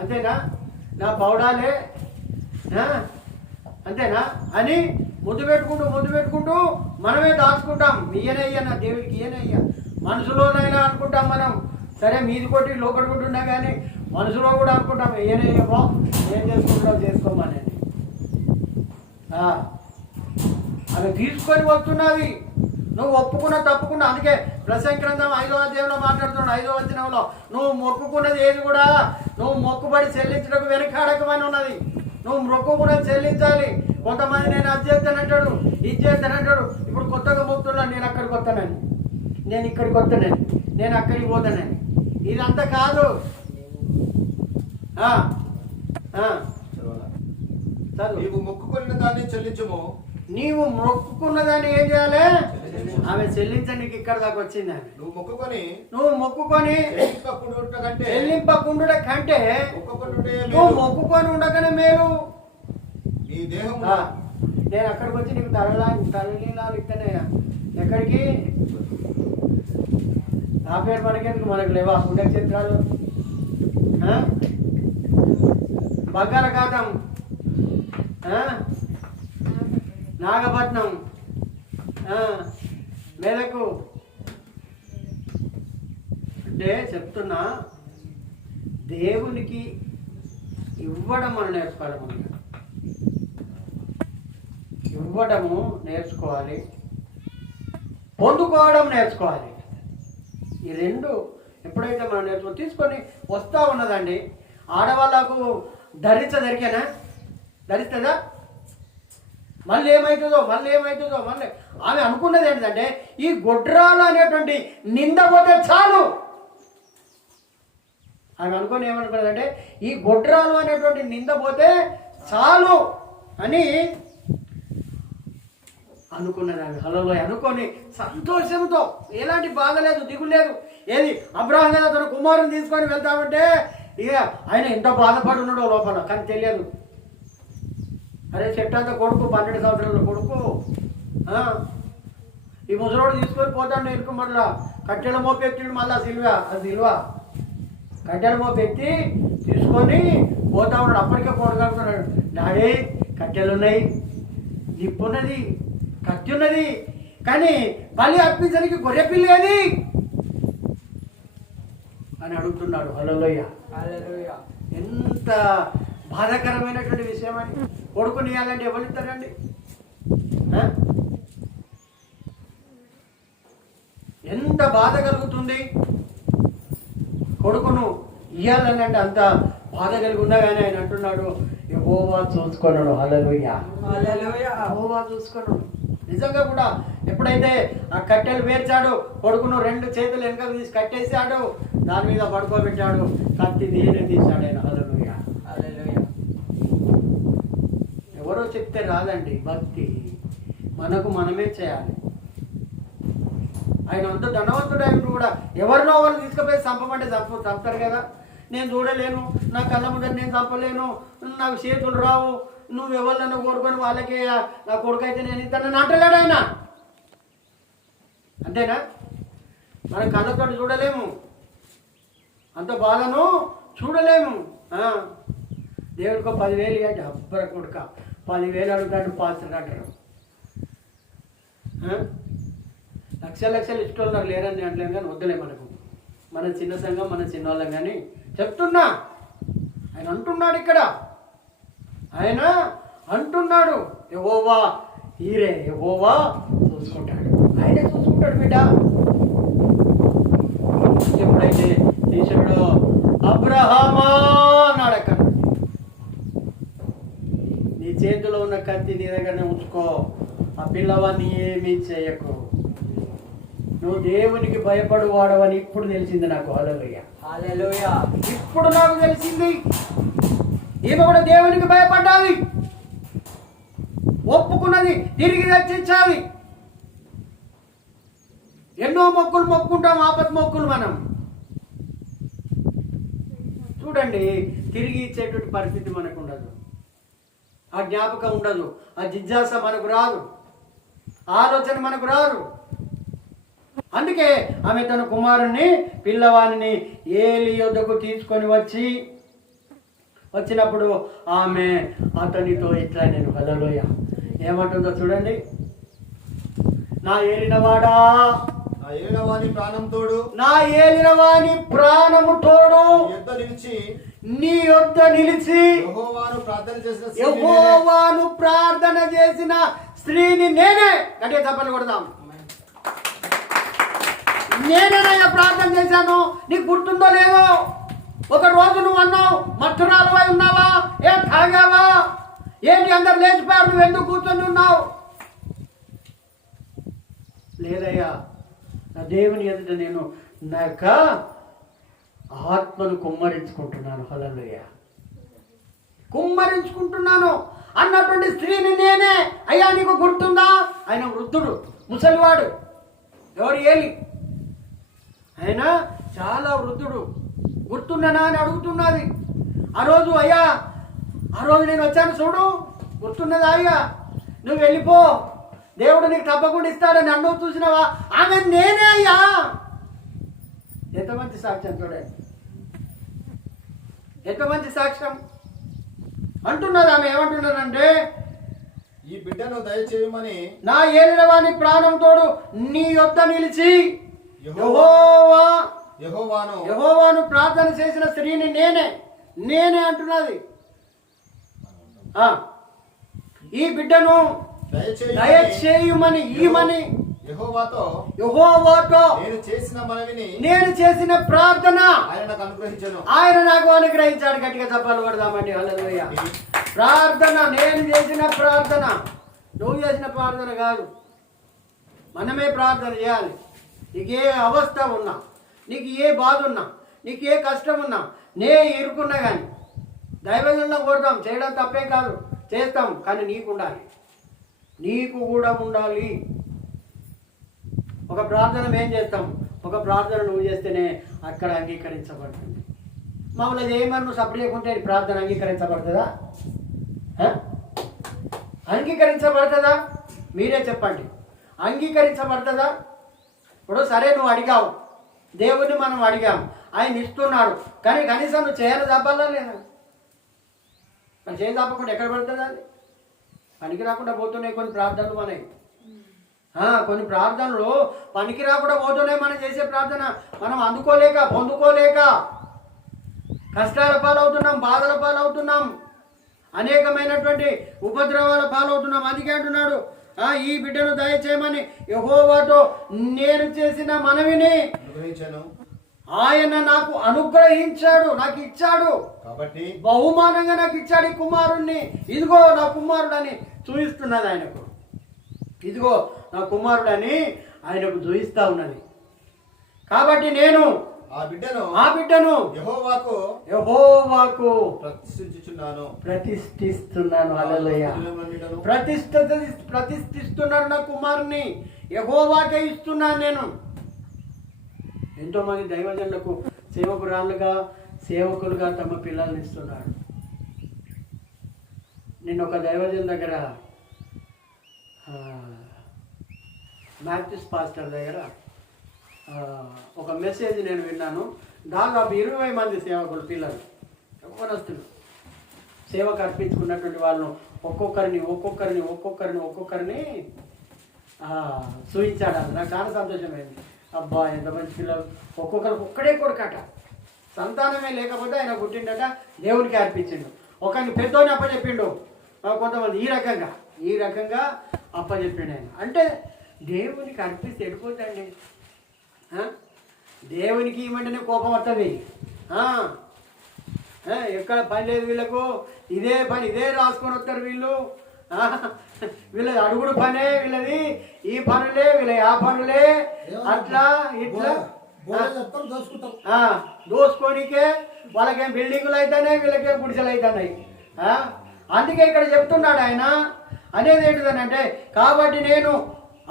అంతేనా, నా పౌడాలే అంతేనా అని ముద్దు పెట్టుకుంటూ మనమే దాచుకుంటాం. ఈయనయ్యా నా దేవుడికి, ఈయనయ్యా. మనసులోనైనా అనుకుంటాం మనం, సరే మీది కొట్టి లోపడి కొట్టున్నా కానీ మనసులో కూడా అనుకుంటాం, ఈయనయ్యమో ఏం చేసుకుంటావు చేసుకోమని. అవి తీసుకొని వస్తున్నది, నువ్వు ఒప్పుకున్న తప్పుకున్నా. అందుకే ప్రసంగి గ్రంథం 5వ అధ్యాయంలో మాట్లాడుతున్నాడు. 5వ వచనంలో నువ్వు మొక్కుకున్నది ఏది కూడా నువ్వు మొక్కుబడి చెల్లించడానికి వెనకాడకమని ఉన్నది. నువ్వు మొక్కుకున్నది చెల్లించాలి. కొంతమంది నేను అది చేస్తానంటాడు, ఇది చేస్తానంటాడు. ఇప్పుడు కొత్తగా మొక్కుతున్నాను, నేను అక్కడికి వస్తానని, నేను ఇక్కడికి వస్తానని, నేను అక్కడికి పోతానని. ఇదంతా కాదు. నీవు మొక్కుకున్న దాన్ని చెల్లించుము. నీవు మొక్కుకున్నదాన్ని ఏం చేయాలి? ఆమె చెల్లించడానికి ఇక్కడ దాకా వచ్చింది. ఆమె నువ్వు మొక్కుకొని చెల్లింపకుండుట కంటే నువ్వు మొక్కుకొని ఉండకనే మేలు. నేను అక్కడికి వచ్చి నీకు తలనీలాలు ఇస్తానయ్యా. ఎక్కడికి? నా పేరు మనకెందుకు, మనకు లేవా పుణ్యక్షేత్రాలు? బంగాళాఖాతం, నాగపట్నం, మెదకు. అంటే చెప్తున్నా, దేవునికి ఇవ్వడం మనం నేర్చుకోవాలి. మనం ఇవ్వడము నేర్చుకోవాలి. పొందుకోవడం నేర్చుకోవాలి. ఈ రెండు ఎప్పుడైతే మనం తీసుకొని వస్తూ ఉన్నదండి. ఆడవాళ్ళకు ధరించదరికేనా? ధరిస్తుందా? మళ్ళీ ఏమవుతుందో మళ్ళీ ఆమె అనుకున్నది ఏంటంటే ఈ గొడ్రాలు అనేటువంటి నింద పోతే చాలు. ఆమె అనుకుని ఏమనుకున్నదంటే ఈ గొడ్రాలు అనేటువంటి నింద పోతే చాలు అని అనుకున్నది ఆమె. హల్లెలూయా అనుకొని సంతోషంతో, ఎలాంటి బాధ లేదు, దిగులు లేదు. ఏది అబ్రహాం కదా తన కుమారుని తీసుకొని వెళ్తామంటే ఇక ఆయన ఎంత బాధపడి ఉన్నాడో లోపల, కానీ తెలియదు. అరే చెట్టంతా కొడుకు, 12 సంవత్సరాల కొడుకు, ఈ ముసలోడు తీసుకొని పోతాడు ఎరుకు. మళ్ళా కట్టెల మోపెత్తిడు, మళ్ళా సిల్వ కట్టెల మోపెత్తి తీసుకొని పోతా ఉన్నాడు. అప్పటికే కొడుకుంటున్నాడు, డాడీ కట్టెలు ఉన్నాయి, నిప్పు ఉన్నది, కత్తి ఉన్నది, కానీ బలి అర్పించడానికి గొర్రె పిల్ల ఏది అని అడుగుతున్నాడు. హల్లెలూయా. ఎంత బాధాకరమైనటువంటి విషయం అని. కొడుకుని ఇవ్వాలంటే ఎవరు ఇస్తారండి? ఎంత బాధ కలుగుతుంది. కొడుకును ఇవ్వాలని అంటే అంత బాధ కలిగి ఉన్నా కానీ ఆయన అంటున్నాడు యెహోవా చూసుకున్నాడు. హల్లెలూయా. యెహోవా చూసుకున్నాడు. నిజంగా కూడా ఎప్పుడైతే ఆ కట్టెలు వేర్చాడు, కొడుకును 2 చేతులు వెనక తీసి కట్టేశాడు, దాని మీద పడుకోబెట్టాడు, కత్తి నేనే తీశాడు ఆయన. హల్లెలూయా. ఎవరో చెప్తే రాదండి భక్తి, మనకు మనమే చేయాలి. ఆయన అంత ధనవంతుడు ఆయన కూడా ఎవరినో వాళ్ళు తీసుకుపోయి చంపమంటే చంపుతారు కదా. నేను చూడలేను, నా కళ్ళ ముందర నేను చంపలేను, నాకు చేతులు రావు, నువ్వు ఎవరినన్నా కోరుకొని వాళ్ళకే నా కొడుకు అయితే నేను ఇస్తానని అంటలేడు ఆయన. అంతేనా? మన కళ్ళతో చూడలేము, అంత బాధను చూడలేము. దేవుడికో 10,000 ఇవ్వండి, అబ్బర కొడుక 10,000 అడుగుతాడు పాస్టర్ అంటారు. లక్షలు ఇష్టం నాకు లేరని అంటలేను కానీ వద్దులే, మనకు మన చిన్న సంఘం, మన చిన్న వాళ్ళం. కానీ చెప్తున్నా, ఆయన అంటున్నాడు ఇక్కడ, ఆయన అంటున్నాడు యెహోవా హీరే, యెహోవా చూసుకుంటాడు, ఆయనే చూసుకుంటాడు బిడ్డ. ఎప్పుడైతే తీసాడో అబ్రహామా అన్నాడు అక్కడ, నీ చేతిలో ఉన్న కత్తి నీ దగ్గరనే ఉంచుకో, ఆ పిల్లవాడిని ఏమీ చేయకు, నువ్వు దేవునికి భయపడు వాడవని ఇప్పుడు తెలిసింది నాకు. హల్లెలూయా. ఇప్పుడు నాకు తెలిసింది, ఈమె కూడా దేవునికి భయపడ్డాలి, ఒప్పుకున్నది, తిరిగి రక్షించాలి. ఎన్నో మొక్కులు మొక్కుంటాం, ఆపత్ మొక్కులు. మనం చూడండి, తిరిగి ఇచ్చేటువంటి పరిస్థితి మనకు ఉండదు, ఆ జ్ఞాపకం ఉండదు, ఆ జిజ్ఞాస మనకు రాదు, ఆలోచన మనకు రాదు. అందుకే ఆమె తన కుమారుణ్ణి, పిల్లవాడిని ఏలి యొద్దకు తీసుకొని వచ్చినప్పుడు ఆమె అతనితో ఇట్లా, నేను హల్లెలూయా ఏమంటుందో చూడండి, నా ఏలినవాడా, నా ఏలినవాని ప్రాణం తోడు, నా ఏలినవాని ప్రాణము తోడు, నీ యొద్ద నిలిచి యెహోవాను ప్రార్థన చేసిన స్త్రీని నేనే. గట్టిగా చప్పట్లు కొడదాం. నేనేనయ్యా ప్రార్థన చేశాను. నీకు గుర్తుందో లేదో, ఒక రోజు నువ్వు అన్నావు మత్తురాలువై ఉన్నావా, ఏం తాగావా, ఏంటి అందరు లేచిపోయారు, నువ్వు ఎందుకు కూర్చొని ఉన్నావు? లేదయ్యా, నా దేవుని ఎదుట నేను నా యొక్క ఆత్మను కుమ్మరించుకుంటున్నాను. హల్లెలూయా. కుమ్మరించుకుంటున్నాను అన్నటువంటి స్త్రీని నేనే. అయ్యా నీకు గుర్తుందా? ఆయన వృద్ధుడు, ముసలివాడు. ఎవరు? ఏలి. ఆయన చాలా వృద్ధుడు. గుర్తున్నానా అని అడుగుతున్నది. ఆ రోజు, అయ్యా ఆ రోజు నేను వచ్చాను చూడు, గుర్తున్నదా అయ్యా, నువ్వు వెళ్ళిపో, దేవుడు నీకు తప్పకుండా ఇస్తాడని అన్నో చూసినావా? ఆమె నేనే అయ్యా. ఎంత మంచి సాక్ష్యం చూడండి, ఎంత మంచి సాక్ష్యం అంటున్నది. ఆమె ఏమంటున్నదంటే, ఈ బిడ్డను దయచేయమని నా ఏలినవాని ప్రాణం తోడు నీ యొద్ద నిలిచి యెహోవాను ప్రార్థన చేసిన స్త్రీని నేనే అంటున్నది. ఈ బిడ్డను దయచేయమని ఈమని యెహోవాతో యెహోవాతో నేను చేసిన మనవిని నేను చేసిన ప్రార్థన ఆయన నాకు అనుగ్రహించెను. ఆయన నాకు అనుగ్రహించాడు. గట్టిగా చెప్పాలి పడదామండి. హల్లెలూయా. ప్రార్థన, నేను చేసిన ప్రార్థన, నువ్వు చేసిన ప్రార్థన కాదు. మనమే ప్రార్థన చేయాలి. నీకు ఏ అవస్థ ఉన్నా, నీకు ఏ బాధ ఉన్నా, నీకు ఏ కష్టం ఉన్నా, నే ఇరుకున్నా కానీ దైవజనంలో కోరుతాం, చేయడం తప్పే కాదు, చేస్తాం. కానీ నీకు ఉండాలి, నీకు కూడా ఉండాలి. ఒక ప్రార్థన మేం చేస్తాం, ఒక ప్రార్థన నువ్వు చేస్తేనే అక్కడ అంగీకరించబడుతుంది. మమ్మల్ని చేయమని నువ్వు సపరేట్ చేయకుంటే ప్రార్థన అంగీకరించబడుతుందా? అంగీకరించబడుతుందా? మీరే చెప్పండి. అంగీకరించబడుతుందా? ఇప్పుడు సరే నువ్వు అడిగావు, దేవుడిని మనం అడిగాము, ఆయన ఇస్తున్నాడు, కానీ కనీసం నువ్వు చేయాలి తప్పాలా లేదా? మరి చేయ తప్పకుండా ఎక్కడ పడుతుంది? అది పనికి రాకుండా పోతున్నాయి కొన్ని ప్రార్థనలు మనకి. కొన్ని ప్రార్థనలు పనికి రాకుండా పోతున్నాయి. మనం చేసే ప్రార్థన మనం అందుకోలేక, పొందుకోలేక కష్టాల పాలవుతున్నాం, బాధల పాలవుతున్నాం, అనేకమైనటువంటి ఉపద్రవాల పాలవుతున్నాం. అందుకే అంటున్నాడు, ఈ బిడ్డను దయచేయమని యెహోవాతో నేను చేసిన మనవిని అనుగ్రహించెను. ఆయన నాకు అనుగ్రహించాడు, నాకు ఇచ్చాడు, కాబట్టి బహుమానంగా నాకు ఇచ్చాడు ఈ కుమారుణ్ణి. ఇదిగో నా కుమారుడని చూపిస్తున్నది ఆయనకు. ఇదిగో నా కుమారుడని ఆయనకు చూపిస్తా ఉన్నది. కాబట్టి నేను ఆ బిడ్డను యెహోవాకు ప్రతిష్ఠిస్తున్నాను. హల్లెలూయా. ప్రతిష్ఠిస్తున్నాను నా కుమారుని, యెహోవాకే ఇస్తున్నాను నేను. ఎంతోమంది దైవజనులకు సేవకులుగా తమ పిల్లల్ని ఇస్తున్నారు. నేను ఒక దైవజన్ దగ్గర, మ్యాథ్స్ పాస్టర్ దగ్గర ఒక మెసేజ్ నేను విన్నాను. దాదాపు 20 మంది సేవకులు పిల్లలు, యవ్వనస్తులు, సేవకు అర్పించుకున్నటువంటి వాళ్ళను ఒక్కొక్కరిని చూపించాడు. నాకు చాలా సంతోషమైంది. అబ్బా ఎంత మంచి పిల్లలు, ఒక్కొక్కరికి ఒక్కడే కొడుకట, సంతానమే లేకపోతే ఆయన పుట్టిండట, దేవునికి అర్పించిండు. ఒకరిని పెద్దోని అప్పచెప్పిండు, కొంతమంది ఈ రకంగా అప్పచెప్పిండు ఆయన. అంటే దేవునికి అర్పిస్తే ఎడిపోతాండి. దేవునికి ఇవ్వమంటేనే కోపం వస్తుంది. ఎక్కడ పని లేదు వీళ్ళకు, ఇదే పని, ఇదే రాసుకొని వస్తారు వీళ్ళు. వీళ్ళది అడుగుడు పనే, వీళ్ళది ఈ పనులే, వీళ్ళ ఆ పనులే, అట్లా ఇట్లా దోసుకోనికే. వాళ్ళకేం బిల్డింగులు అవుతున్నాయి, వీళ్ళకేం గుడిసెలు అవుతున్నాయి. అందుకే ఇక్కడ చెప్తున్నాడు ఆయన అనేది ఏంటిదనంటే, కాబట్టి నేను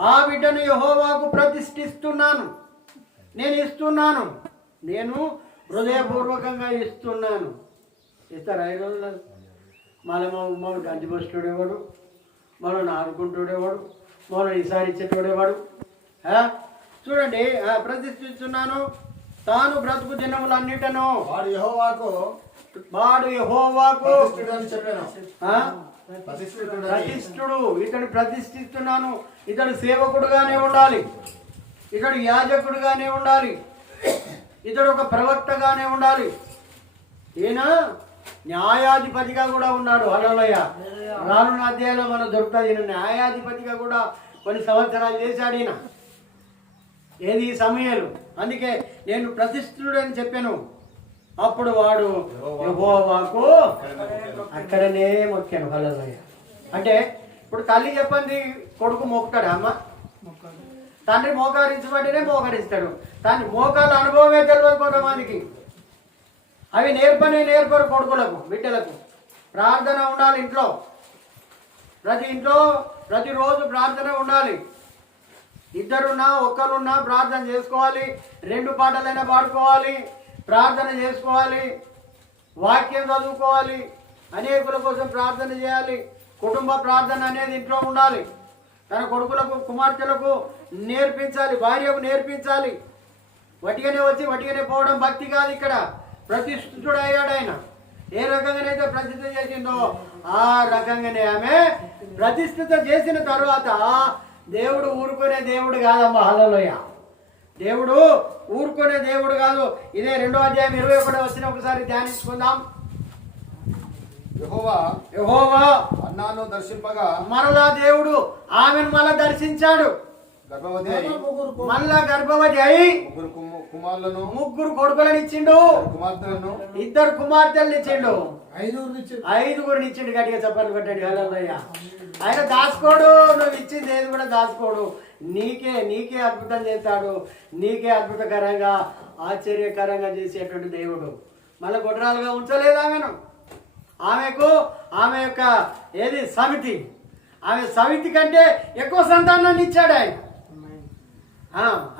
ఆ బిడ్డను యెహోవాకు ప్రతిష్ఠిస్తున్నాను, నేను ఇస్తున్నాను, నేను హృదయపూర్వకంగా ఇస్తున్నాను. ఇస్తారు 5 రోజులు మళ్ళీ గంజి పోసేటోడేవాడు, మనం ఆడుకుంటూడేవాడు, మనం ఈసారి ఇచ్చేటోడేవాడు. చూడండి, ప్రతిష్ఠిస్తున్నాను, తాను బ్రతుకు దినములన్నిటను వాడు యెహోవాకు ప్రతిష్ఠుడు. ఇతడు ప్రతిష్ఠిస్తున్నాను. ఇతడు సేవకుడుగానే ఉండాలి, ఇతడు యాజకుడుగానే ఉండాలి, ఇతడు ఒక ప్రవక్తగానే ఉండాలి. ఈయన న్యాయాధిపతిగా కూడా ఉన్నాడు. హల్లెలూయా. రానున్న అధ్యాయంలో మనం దొరుకుతుంది. ఈయన న్యాయాధిపతిగా కూడా కొన్ని సంవత్సరాలు చేశాడు ఈయన. ఏది సమూయేలు. అందుకే నేను ప్రతిష్ఠుడని చెప్పాను. అప్పుడు వాడు యెహోవాకు అక్కడనే మొక్కాను. హల్లెలూయా. అంటే ఇప్పుడు తల్లి చెప్పండి, కొడుకు మొక్కుతాడు, అమ్మ తండ్రి మోకరించబడినే మోకరిస్తాడు. దాని మోకాల అనుభవమే తెలియదు కొంతమందికి. అవి నేర్పరు కొడుకులకు, బిడ్డలకు. ప్రార్థన ఉండాలి ఇంట్లో, ప్రతిరోజు ప్రార్థన ఉండాలి. ఇద్దరున్నా ఒక్కరున్నా ప్రార్థన చేసుకోవాలి. 2 పాటలైనా పాడుకోవాలి, ప్రార్థన చేసుకోవాలి, వాక్యం చదువుకోవాలి, అనేకుల కోసం ప్రార్థన చేయాలి. కుటుంబ ప్రార్థన అనేది ఇంట్లో ఉండాలి. తన కొడుకులకు, కుమార్తెలకు నేర్పించాలి, భార్యకు నేర్పించాలి. వటిగానే వచ్చి వటిగానే పోవడం భక్తి కాదు. ఇక్కడ ప్రతిష్ఠితుడు అయ్యాడు ఆయన. ఏ రకంగానైతే ప్రతిష్ఠ చేసిందో ఆ రకంగానే ఆమె ప్రతిష్ఠిత చేసిన తరువాత దేవుడు ఊరుకునే దేవుడు కాదమ్మా. హల్లెలూయా. దేవుడు ఊరుకునే దేవుడు కాదు. ఇదే 2వ అధ్యాయం 21 వచ్చిన ఒకసారి ధ్యానించుకుందాం. యెహోవా అన్నాను దర్శింపగా మరలా దేవుడు ఆమెను మళ్ళా దర్శించాడు. గర్భవతి అయి మళ్ళా గర్భవతి అయి ముగ్గురు కుమారులను ముగ్గురు కొడుకులను ఇచ్చిండు, కుమార్తెలను 2 కుమార్తెలను ఇచ్చిండు, 5 ఇచ్చిండు. గట్టిగా చెప్పాలి కొట్టండి. హల్లెలూయా. ఆయన దాచుకోడు, నువ్వు ఇచ్చింది ఏది కూడా దాచుకోడు. నీకే అద్భుతం చేస్తాడు. నీకే అద్భుతకరంగా ఆశ్చర్యకరంగా చేసేటువంటి దేవుడు. మళ్ళీ గొడ్రాలుగా ఉంచలేదు ఆమెను. ఆమె యొక్క ఏది సమితి, ఆమె సమితి కంటే ఎక్కువ సంతానాన్ని ఇచ్చాడు ఆయన.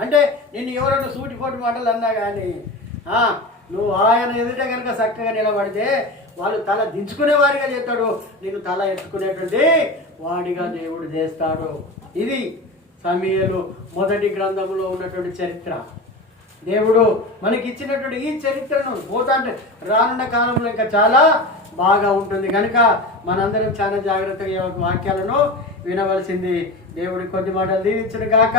అంటే నిన్ను ఎవరైనా సూటిపోటు మాటలు అన్నా కానీ నువ్వు ఆయన ఎదుట కనుక చక్కగా నిలబడితే వాళ్ళు తల దించుకునే వారిగా చేస్తాడు, నేను తల ఎత్తుకునేటువంటి వాడిగా దేవుడు చేస్తాడు. ఇది సమూయేలు మొదటి గ్రంథంలో ఉన్నటువంటి చరిత్ర. దేవుడు మనకి ఇచ్చినటువంటి ఈ చరిత్రను పోతాంటే రానున్న కాలంలో ఇంకా చాలా బాగా ఉంటుంది కనుక మనందరం చాలా జాగ్రత్తగా ఈ వాక్యాలను వినవలసింది. దేవుడి కొద్ది మాటలు దీవించును గాక.